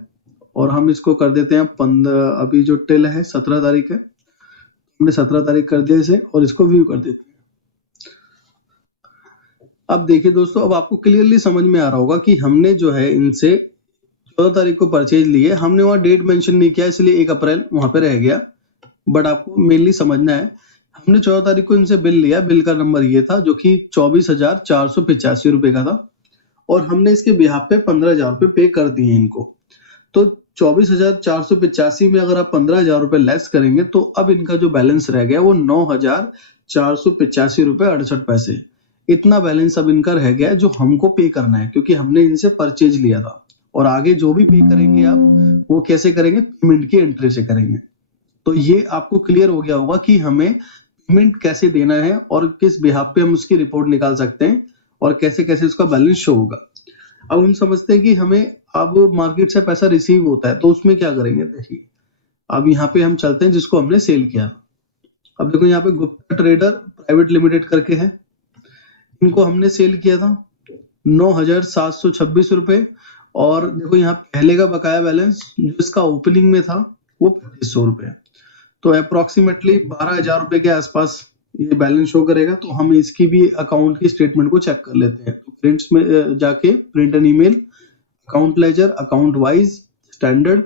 और हम इसको कर देते हैं 15, अभी जो टिल है 17 तारीख है, हमने 17 तारीख कर दिया इसे और इसको व्यू कर देते हैं। अब देखिए दोस्तों, अब आपको क्लियरली समझ में आ रहा होगा कि हमने जो है इनसे 14 तारीख को परचेज लिए, हमने वहां डेट मेंशन नहीं किया इसलिए 1 अप्रैल वहां पे रह गया। बट आपको मेनली समझना है, हमने 14 तारीख को इनसे बिल लिया, बिल का नंबर ये था जो कि 24,485 रुपए का था और हमने इसके बिहाफ पे 15,000 रुपए पे कर दिए इनको। तो 24,485 में अगर आप 15,000 रुपए लेस करेंगे तो अब इनका जो बैलेंस रह गया वो 9,485 रुपए 68 पैसे। इतना बैलेंस अब इनका रह गया है जो हमको पे करना है, क्योंकि हमने इनसे परचेज लिया था। और आगे जो भी पे करेंगे आप, वो कैसे करेंगे, पेमेंट की एंट्री से करेंगे। तो ये आपको क्लियर हो गया होगा कि हमें पेमेंट कैसे देना है और किस बिहाफ पे हम उसकी रिपोर्ट निकाल सकते हैं और कैसे कैसे उसका बैलेंस शो होगा। अब हम समझते हैं कि हमें अब मार्केट से पैसा रिसीव होता है, तो उसमें क्या करेंगे। देखिए, अब यहाँ पे हम चलते हैं जिसको हमने सेल किया। अब देखो यहाँ पे गुप्ता ट्रेडर प्राइवेट लिमिटेड करके है, इनको हमने सेल किया था 9,726 रुपए। और देखो यहाँ पहले का बकाया बैलेंस जो इसका ओपनिंग में था वो 2,500 रुपए। तो अप्रोक्सीमेटली 12,000 रुपए के आसपास ये बैलेंस शो करेगा। तो हम इसकी भी अकाउंट की स्टेटमेंट को चेक कर लेते हैं। तो प्रिंट्स में जाके print and email, account laser, account wise, standard,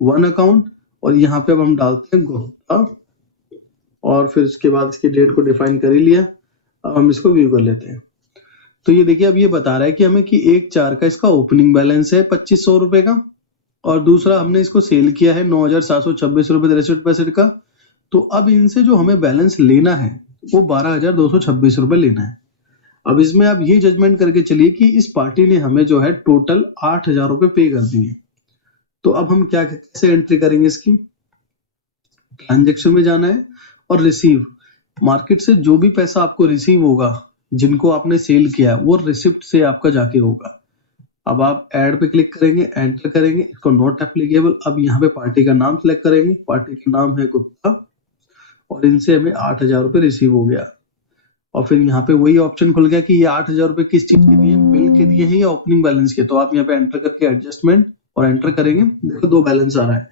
one account, और यहाँ पे अब हम डालते हैं गुप्ता और फिर उसके बाद इसकी डेट को डिफाइन कर ही लिया। अब हम इसको व्यू कर लेते हैं। तो ये देखिए, अब ये बता रहा है कि हमें कि 1/4 का इसका ओपनिंग बैलेंस है 2,500 रुपए का, और दूसरा हमने इसको सेल किया है 9,726 रुपए 63 पैसे का। तो अब इनसे जो हमें बैलेंस लेना है वो 12,226 रुपए लेना है। अब इसमें आप ये जजमेंट करके चलिए कि इस पार्टी ने हमें जो है टोटल 8,000 रुपए पे कर दिए। तो अब हम क्या कैसे एंट्री करेंगे इसकी, ट्रांजेक्शन में जाना है और रिसीव, मार्केट से जो भी पैसा आपको रिसीव होगा जिनको आपने सेल किया वो रिसिप्ट से आपका जाके होगा। अब आप ऐड पे क्लिक करेंगे, एंटर करेंगे, इसको नॉट एप्लीकेबल। अब यहाँ पे पार्टी का नाम सिलेक्ट करेंगे, पार्टी का नाम है गुप्ता और इनसे हमें 8,000 रुपए रिसीव हो गया। और फिर यहाँ पे वही ऑप्शन खुल गया कि ये 8,000 रुपए किस चीज के दिए, बिल के दिए हैं या ओपनिंग बैलेंस के। तो आप यहाँ पे एंटर करके एडजस्टमेंट और एंटर करेंगे, देखो 2 बैलेंस आ रहा है,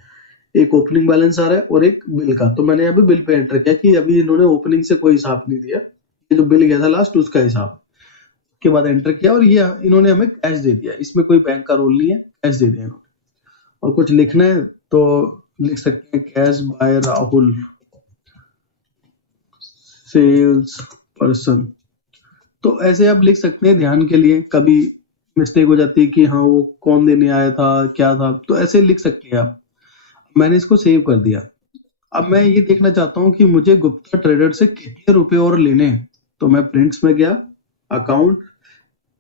एक ओपनिंग बैलेंस आ रहा है और एक बिल का। तो मैंने अभी बिल पे एंटर किया कि अभी इन्होंने ओपनिंग से कोई हिसाब नहीं दिया, ये जो बिल गया था लास्ट उसका हिसाब के बाद एंटर किया और ये इन्होंने हमें कैश दे दिया। इसमें कोई बैंक का रोल नहीं है, कैश दे दिया इन्होंने। और कुछ लिखना है तो लिख सकते हैं cash by Rahul sales person. तो ऐसे आप लिख सकते हैं ध्यान के लिए, कभी मिस्टेक हो जाती है कि हाँ वो कौन देने आया था क्या था, तो ऐसे लिख सकते हैं आप। मैंने इसको सेव कर दिया। अब मैं ये देखना चाहता हूँ कि मुझे गुप्ता ट्रेडर से कितने रुपए और लेने हैं। तो मैं प्रिंट्स में गया, account,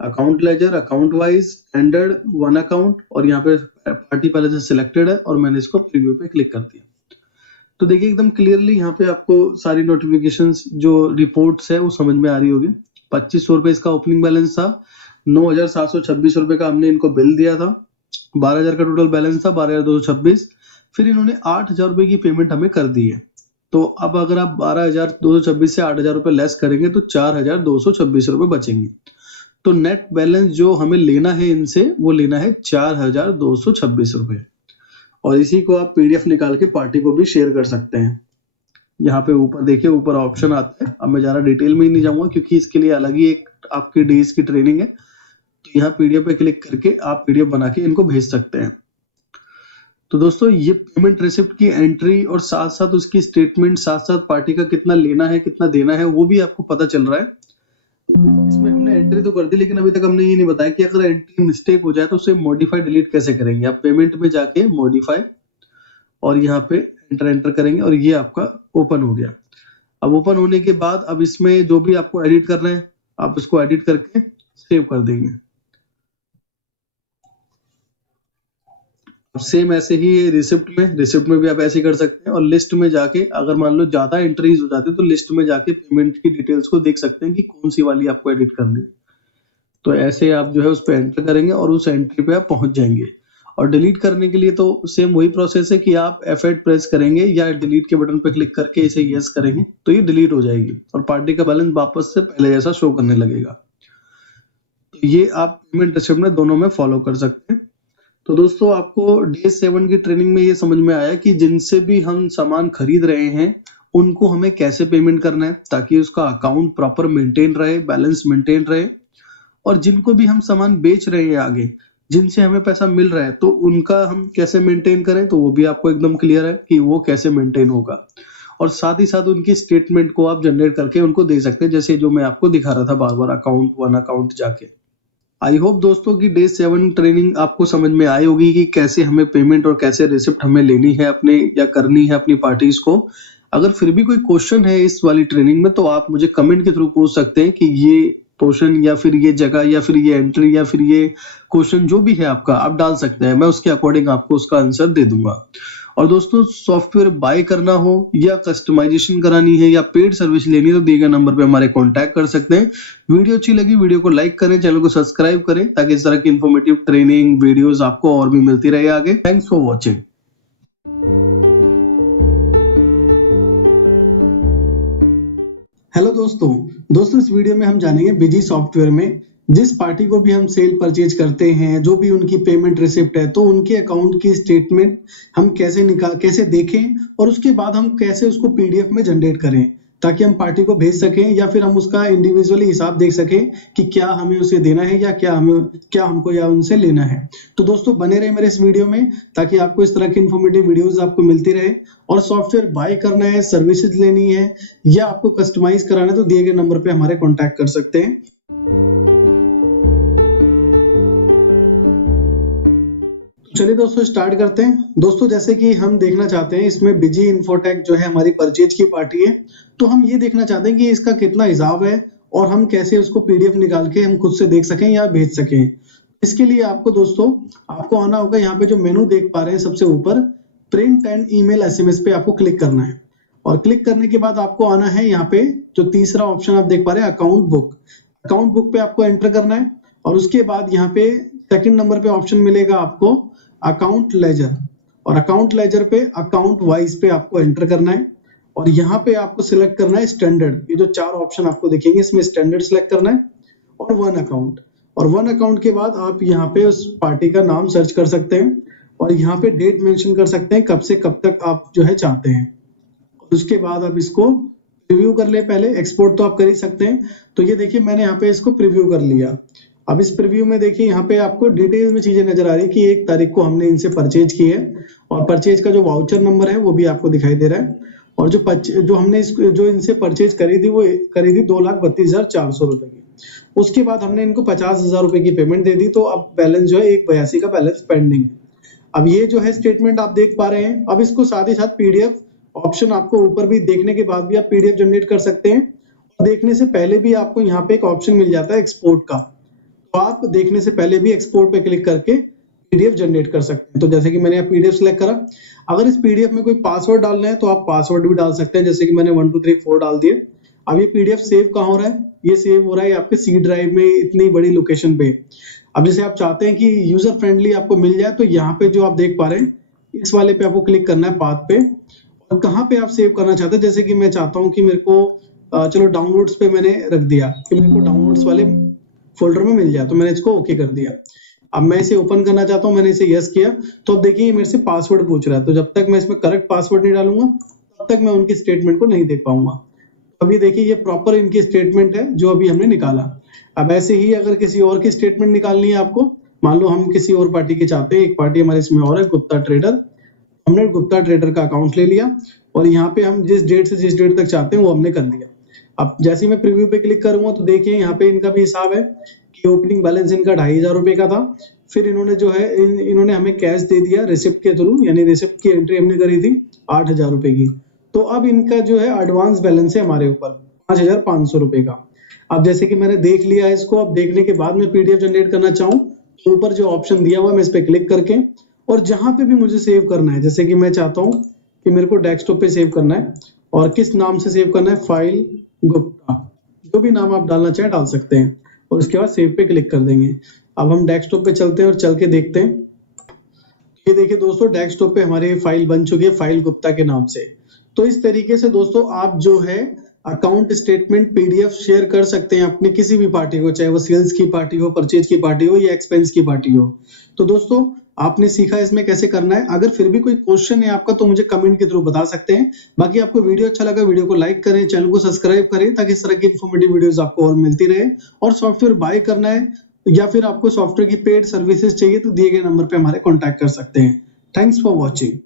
account laser, account wise, standard, one account, और यहाँ पे पार्टी पहले से सिलेक्टेड है और मैंने इसको प्रीव्यू पे क्लिक कर दिया। तो देखिए एकदम क्लियरली यहाँ पे आपको सारी नोटिफिकेशंस जो रिपोर्ट्स है वो समझ में आ रही होगी। 2,500 रुपए इसका ओपनिंग बैलेंस था, 9,726 रुपए का हमने इनको बिल दिया था, 12,000 का टोटल बैलेंस था, 12,226। फिर इन्होंने 8,000 रुपए की पेमेंट हमें कर दी है। तो अब अगर आप 12,226 से 8,000 रुपए लेस करेंगे तो 4,226 रुपए बचेंगे। तो नेट बैलेंस जो हमें लेना है इनसे वो लेना है 4,226 रुपए। और इसी को आप पीडीएफ निकाल के पार्टी को भी शेयर कर सकते हैं। यहाँ पे ऊपर देखिए, ऊपर ऑप्शन आता है। अब मैं ज्यादा डिटेल में ही नहीं जाऊंगा क्योंकि इसके लिए अलग ही एक आपकी डेज की ट्रेनिंग है। तो यहाँ पीडीएफ पे क्लिक करके आप पीडीएफ बना के इनको भेज सकते हैं। तो दोस्तों ये पेमेंट रिसिप्ट की एंट्री और साथ साथ उसकी स्टेटमेंट, साथ साथ पार्टी का कितना लेना है कितना देना है वो भी आपको पता चल रहा है। इसमें हमने एंट्री तो कर दी, लेकिन अभी तक हमने ये नहीं बताया कि अगर एंट्री मिस्टेक हो जाए तो उसे मॉडिफाई डिलीट कैसे करेंगे। आप पेमेंट में जाके मॉडिफाई और यहाँ पे एंटर करेंगे और ये आपका ओपन हो गया। अब ओपन होने के बाद अब इसमें जो भी आपको एडिट करना है आप उसको एडिट करके सेव कर देंगे। सेम ऐसे ही है रिसिप्ट में भी आप ऐसे कर सकते हैं, और लिस्ट में जाके अगर मान लो ज्यादा एंट्रीज हो जाती है तो लिस्ट में जाके पेमेंट की डिटेल्स को देख सकते हैं कि कौन सी वाली आपको एडिट करनी है। तो ऐसे आप जो है उस पर एंटर करेंगे और उस एंट्री पे आप पहुंच जाएंगे। और डिलीट करने के लिए तो सेम वही प्रोसेस है कि आप F8 प्रेस करेंगे या डिलीट के बटन पे क्लिक करके इसे यस करेंगे तो ये डिलीट हो जाएगी और पार्टी का बैलेंस वापस से पहले जैसा शो करने लगेगा। तो ये आप पेमेंट रिसिप्ट में दोनों में फॉलो कर सकते हैं। तो दोस्तों आपको डे 7 की ट्रेनिंग में ये समझ में आया कि जिनसे भी हम सामान खरीद रहे हैं उनको हमें कैसे पेमेंट करना है ताकि उसका अकाउंट प्रॉपर मेंटेन रहे, बैलेंस मेंटेन रहे। और जिनको भी हम सामान बेच रहे हैं आगे, जिनसे हमें पैसा मिल रहा है, तो उनका हम कैसे मेंटेन करें, तो वो भी आपको एकदम क्लियर है कि वो कैसे मेंटेन होगा। और साथ ही साथ उनकी स्टेटमेंट को आप जनरेट करके उनको दे सकते हैं, जैसे जो मैं आपको दिखा रहा था बार बार अकाउंट वन अकाउंट जाके। आई होप दोस्तों की डे 7 ट्रेनिंग आपको समझ में आई होगी कि कैसे हमें पेमेंट और कैसे रिसिप्ट हमें लेनी है अपने या करनी है अपनी पार्टीज को। अगर फिर भी कोई क्वेश्चन है इस वाली ट्रेनिंग में तो आप मुझे कमेंट के थ्रू पूछ सकते हैं कि ये पोर्शन या फिर ये जगह या फिर ये एंट्री या फिर ये क्वेश्चन जो भी है आपका आप डाल सकते हैं, मैं उसके अकॉर्डिंग आपको उसका आंसर दे दूंगा। और दोस्तों सॉफ्टवेयर बाय करना हो या कस्टमाइजेशन करानी है या पेड सर्विस लेनी है तो दिए गए नंबर पे हमारे कांटेक्ट कर सकते हैं। वीडियो अच्छी लगी वीडियो को लाइक करें, चैनल को सब्सक्राइब करें ताकि इस तरह की इन्फॉर्मेटिव ट्रेनिंग वीडियोस आपको और भी मिलती रहे आगे। Thanks for watching. हेलो दोस्तों इस वीडियो में हम जानेंगे बिजी सॉफ्टवेयर में जिस पार्टी को भी हम सेल परचेज करते हैं, जो भी उनकी पेमेंट रिसिप्ट है, तो उनके अकाउंट की स्टेटमेंट हम कैसे देखें और उसके बाद हम कैसे उसको पीडीएफ में जनरेट करें ताकि हम पार्टी को भेज सकें या फिर हम उसका इंडिविजुअली हिसाब देख सकें कि क्या हमें उसे देना है या क्या हमको या उनसे लेना है। तो दोस्तों बने रहे मेरे इस वीडियो में ताकि आपको इस तरह की इन्फॉर्मेटिव वीडियोस आपको मिलती रहे। और सॉफ्टवेयर बाय करना है, सर्विसेज लेनी है या आपको कस्टमाइज कराना है तो दिए गए नंबर पे हमारे कांटेक्ट कर सकते हैं। चलिए दोस्तों स्टार्ट करते हैं। दोस्तों जैसे कि हम देखना चाहते हैं इसमें बिजी इन्फोटेक जो है हमारी परचेज की पार्टी है, तो हम ये देखना चाहते हैं कि इसका कितना हिसाब है और हम कैसे उसको पीडीएफ निकाल के हम खुद से देख सकें या भेज सकें। इसके लिए आपको आना होगा, यहाँ पे जो मेनू देख पा रहे हैं सबसे ऊपर प्रिंट एंड ईमेल एसएमएस पे आपको क्लिक करना है। और क्लिक करने के बाद आपको आना है यहाँ पे जो तीसरा ऑप्शन आप देख पा रहे हैं अकाउंट बुक पे आपको एंटर करना है। और उसके बाद यहाँ पे सेकंड नंबर पे ऑप्शन मिलेगा आपको अकाउंट लेजर, और अकाउंट लेजर पे अकाउंट वाइज पे आपको एंटर करना है। और यहाँ पे आपको सिलेक्ट करना है स्टैंडर्ड। ये जो चार ऑप्शन आपको दिखेंगे इसमें स्टैंडर्ड सिलेक्ट करना है और वन अकाउंट के बाद आप यहाँ पे उस पार्टी का नाम सर्च कर सकते हैं और यहाँ पे डेट मेंशन कर सकते हैं कब से कब तक आप जो है चाहते हैं। उसके बाद आप इसको प्रीव्यू कर ले, पहले एक्सपोर्ट तो आप कर ही सकते हैं। तो ये देखिए मैंने यहाँ पे इसको प्रीव्यू कर लिया। अब इस प्रीव्यू में देखिए यहाँ पे आपको डिटेल में चीजें नजर आ रही है कि 1 तारीख को हमने इनसे परचेज की है और परचेज का जो वाउचर नंबर है वो भी आपको दिखाई दे रहा है। और जो हमने जो इनसे परचेज करी थी वो करी थी 2,32,400 रुपए की। उसके बाद हमने इनको 50,000 रुपए की पेमेंट दे दी, तो अब बैलेंस जो है 1,82 का बैलेंस पेंडिंग है। अब ये जो है स्टेटमेंट आप देख पा रहे हैं। अब इसको साथ ही साथ पीडीएफ ऑप्शन आपको ऊपर भी देखने के बाद भी आप पीडीएफ जनरेट कर सकते हैं। और देखने से पहले भी आपको यहाँ पे एक ऑप्शन मिल जाता है एक्सपोर्ट का, तो आप देखने से पहले भी एक्सपोर्ट पे क्लिक करके पीडीएफ जनरेट कर सकते हैं। तो जैसे कि मैंने यहाँ पीडीएफ सेलेक्ट करा, अगर इस पीडीएफ में कोई पासवर्ड डालना है तो आप पासवर्ड भी डाल सकते हैं, जैसे कि मैंने 1 2 3 4 डाल दिए। अब ये पीडीएफ सेव कहाँ हो रहा है, ये सेव हो रहा है आपके सी ड्राइव में इतनी बड़ी लोकेशन पे। अब जैसे आप चाहते हैं कि यूजर फ्रेंडली आपको मिल जाए तो यहाँ पे जो आप देख पा रहे हैं इस वाले पे आपको क्लिक करना है पाथ पे, और कहाँ पे आप सेव करना चाहते हैं। जैसे कि मैं चाहता हूँ कि मेरे को चलो डाउनलोड्स पे मैंने रख दिया कि मेरे को डाउनलोड्स वाले फोल्डर में मिल जाए, तो मैंने इसको ओके कर दिया। अब मैं इसे ओपन करना चाहता हूँ, मैंने इसे यस किया, तो अब देखिए मेरे से पासवर्ड पूछ रहा है। तो जब तक मैं इसमें करेक्ट पासवर्ड नहीं डालूंगा तब तक मैं उनकी स्टेटमेंट को नहीं देख पाऊंगा। अभी देखिए ये प्रॉपर इनकी स्टेटमेंट है जो अभी हमने निकाला। अब ऐसे ही अगर किसी और की स्टेटमेंट निकालनी है आपको, मान लो हम किसी और पार्टी की चाहते हैं, एक पार्टी हमारे इसमें और है गुप्ता ट्रेडर, हमने गुप्ता ट्रेडर का अकाउंट ले लिया और यहाँ पे हम जिस डेट से जिस डेट तक चाहते हैं वो हमने कर दिया। अब जैसे ही मैं प्रीव्यू पे क्लिक करूंगा तो देखिए यहाँ पे इनका भी हिसाब है कि ओपनिंग बैलेंस इनका 2,500 रुपए का था। फिर इन्होंने जो है इन्होंने हमें कैश दे दिया रिसिप्ट के थ्रू, यानी रिसिप्ट की एंट्री हमने करी थी 8,000 रुपए की। तो अब इनका जो है एडवांस बैलेंस है हमारे ऊपर 5,500 रुपए का। अब जैसे कि मैंने देख लिया है इसको, अब देखने के बाद मैं पीडीएफ जनरेट करना चाहूँ तो ऊपर जो ऑप्शन दिया हुआ मैं इस पे क्लिक करके और जहां पे भी मुझे सेव करना है, जैसे कि मैं चाहता हूं कि मेरे को डेस्कटॉप पे सेव करना है और किस नाम से सेव करना है, फाइल गुप्ता, जो भी नाम आप डालना चाहें डाल सकते हैं और उसके बाद सेव पे क्लिक कर देंगे। अब हम डेस्कटॉप पे चलते हैं और चल के देखते हैं। ये देखिए दोस्तों, डेस्कटॉप पे हमारी फाइल बन चुकी है फाइल गुप्ता के नाम से। तो इस तरीके से दोस्तों आप जो है अकाउंट स्टेटमेंट पीडीएफ शेयर कर सकते हैं अपने किसी भी पार्टी को, चाहे वो सेल्स की पार्टी हो, परचेज की पार्टी हो या एक्सपेंस की पार्टी हो। तो दोस्तों आपने सीखा इसमें कैसे करना है। अगर फिर भी कोई क्वेश्चन है आपका तो मुझे कमेंट के थ्रू बता सकते हैं। बाकी आपको वीडियो अच्छा लगा, वीडियो को लाइक करें, चैनल को सब्सक्राइब करें ताकि इस तरह की इन्फॉर्मेटिव वीडियोस आपको और मिलती रहे। और सॉफ्टवेयर बाय करना है या फिर आपको सॉफ्टवेयर की पेड सर्विसेज चाहिए तो दिए गए नंबर पे हमारे कॉन्टैक्ट कर सकते हैं। Thanks for watching.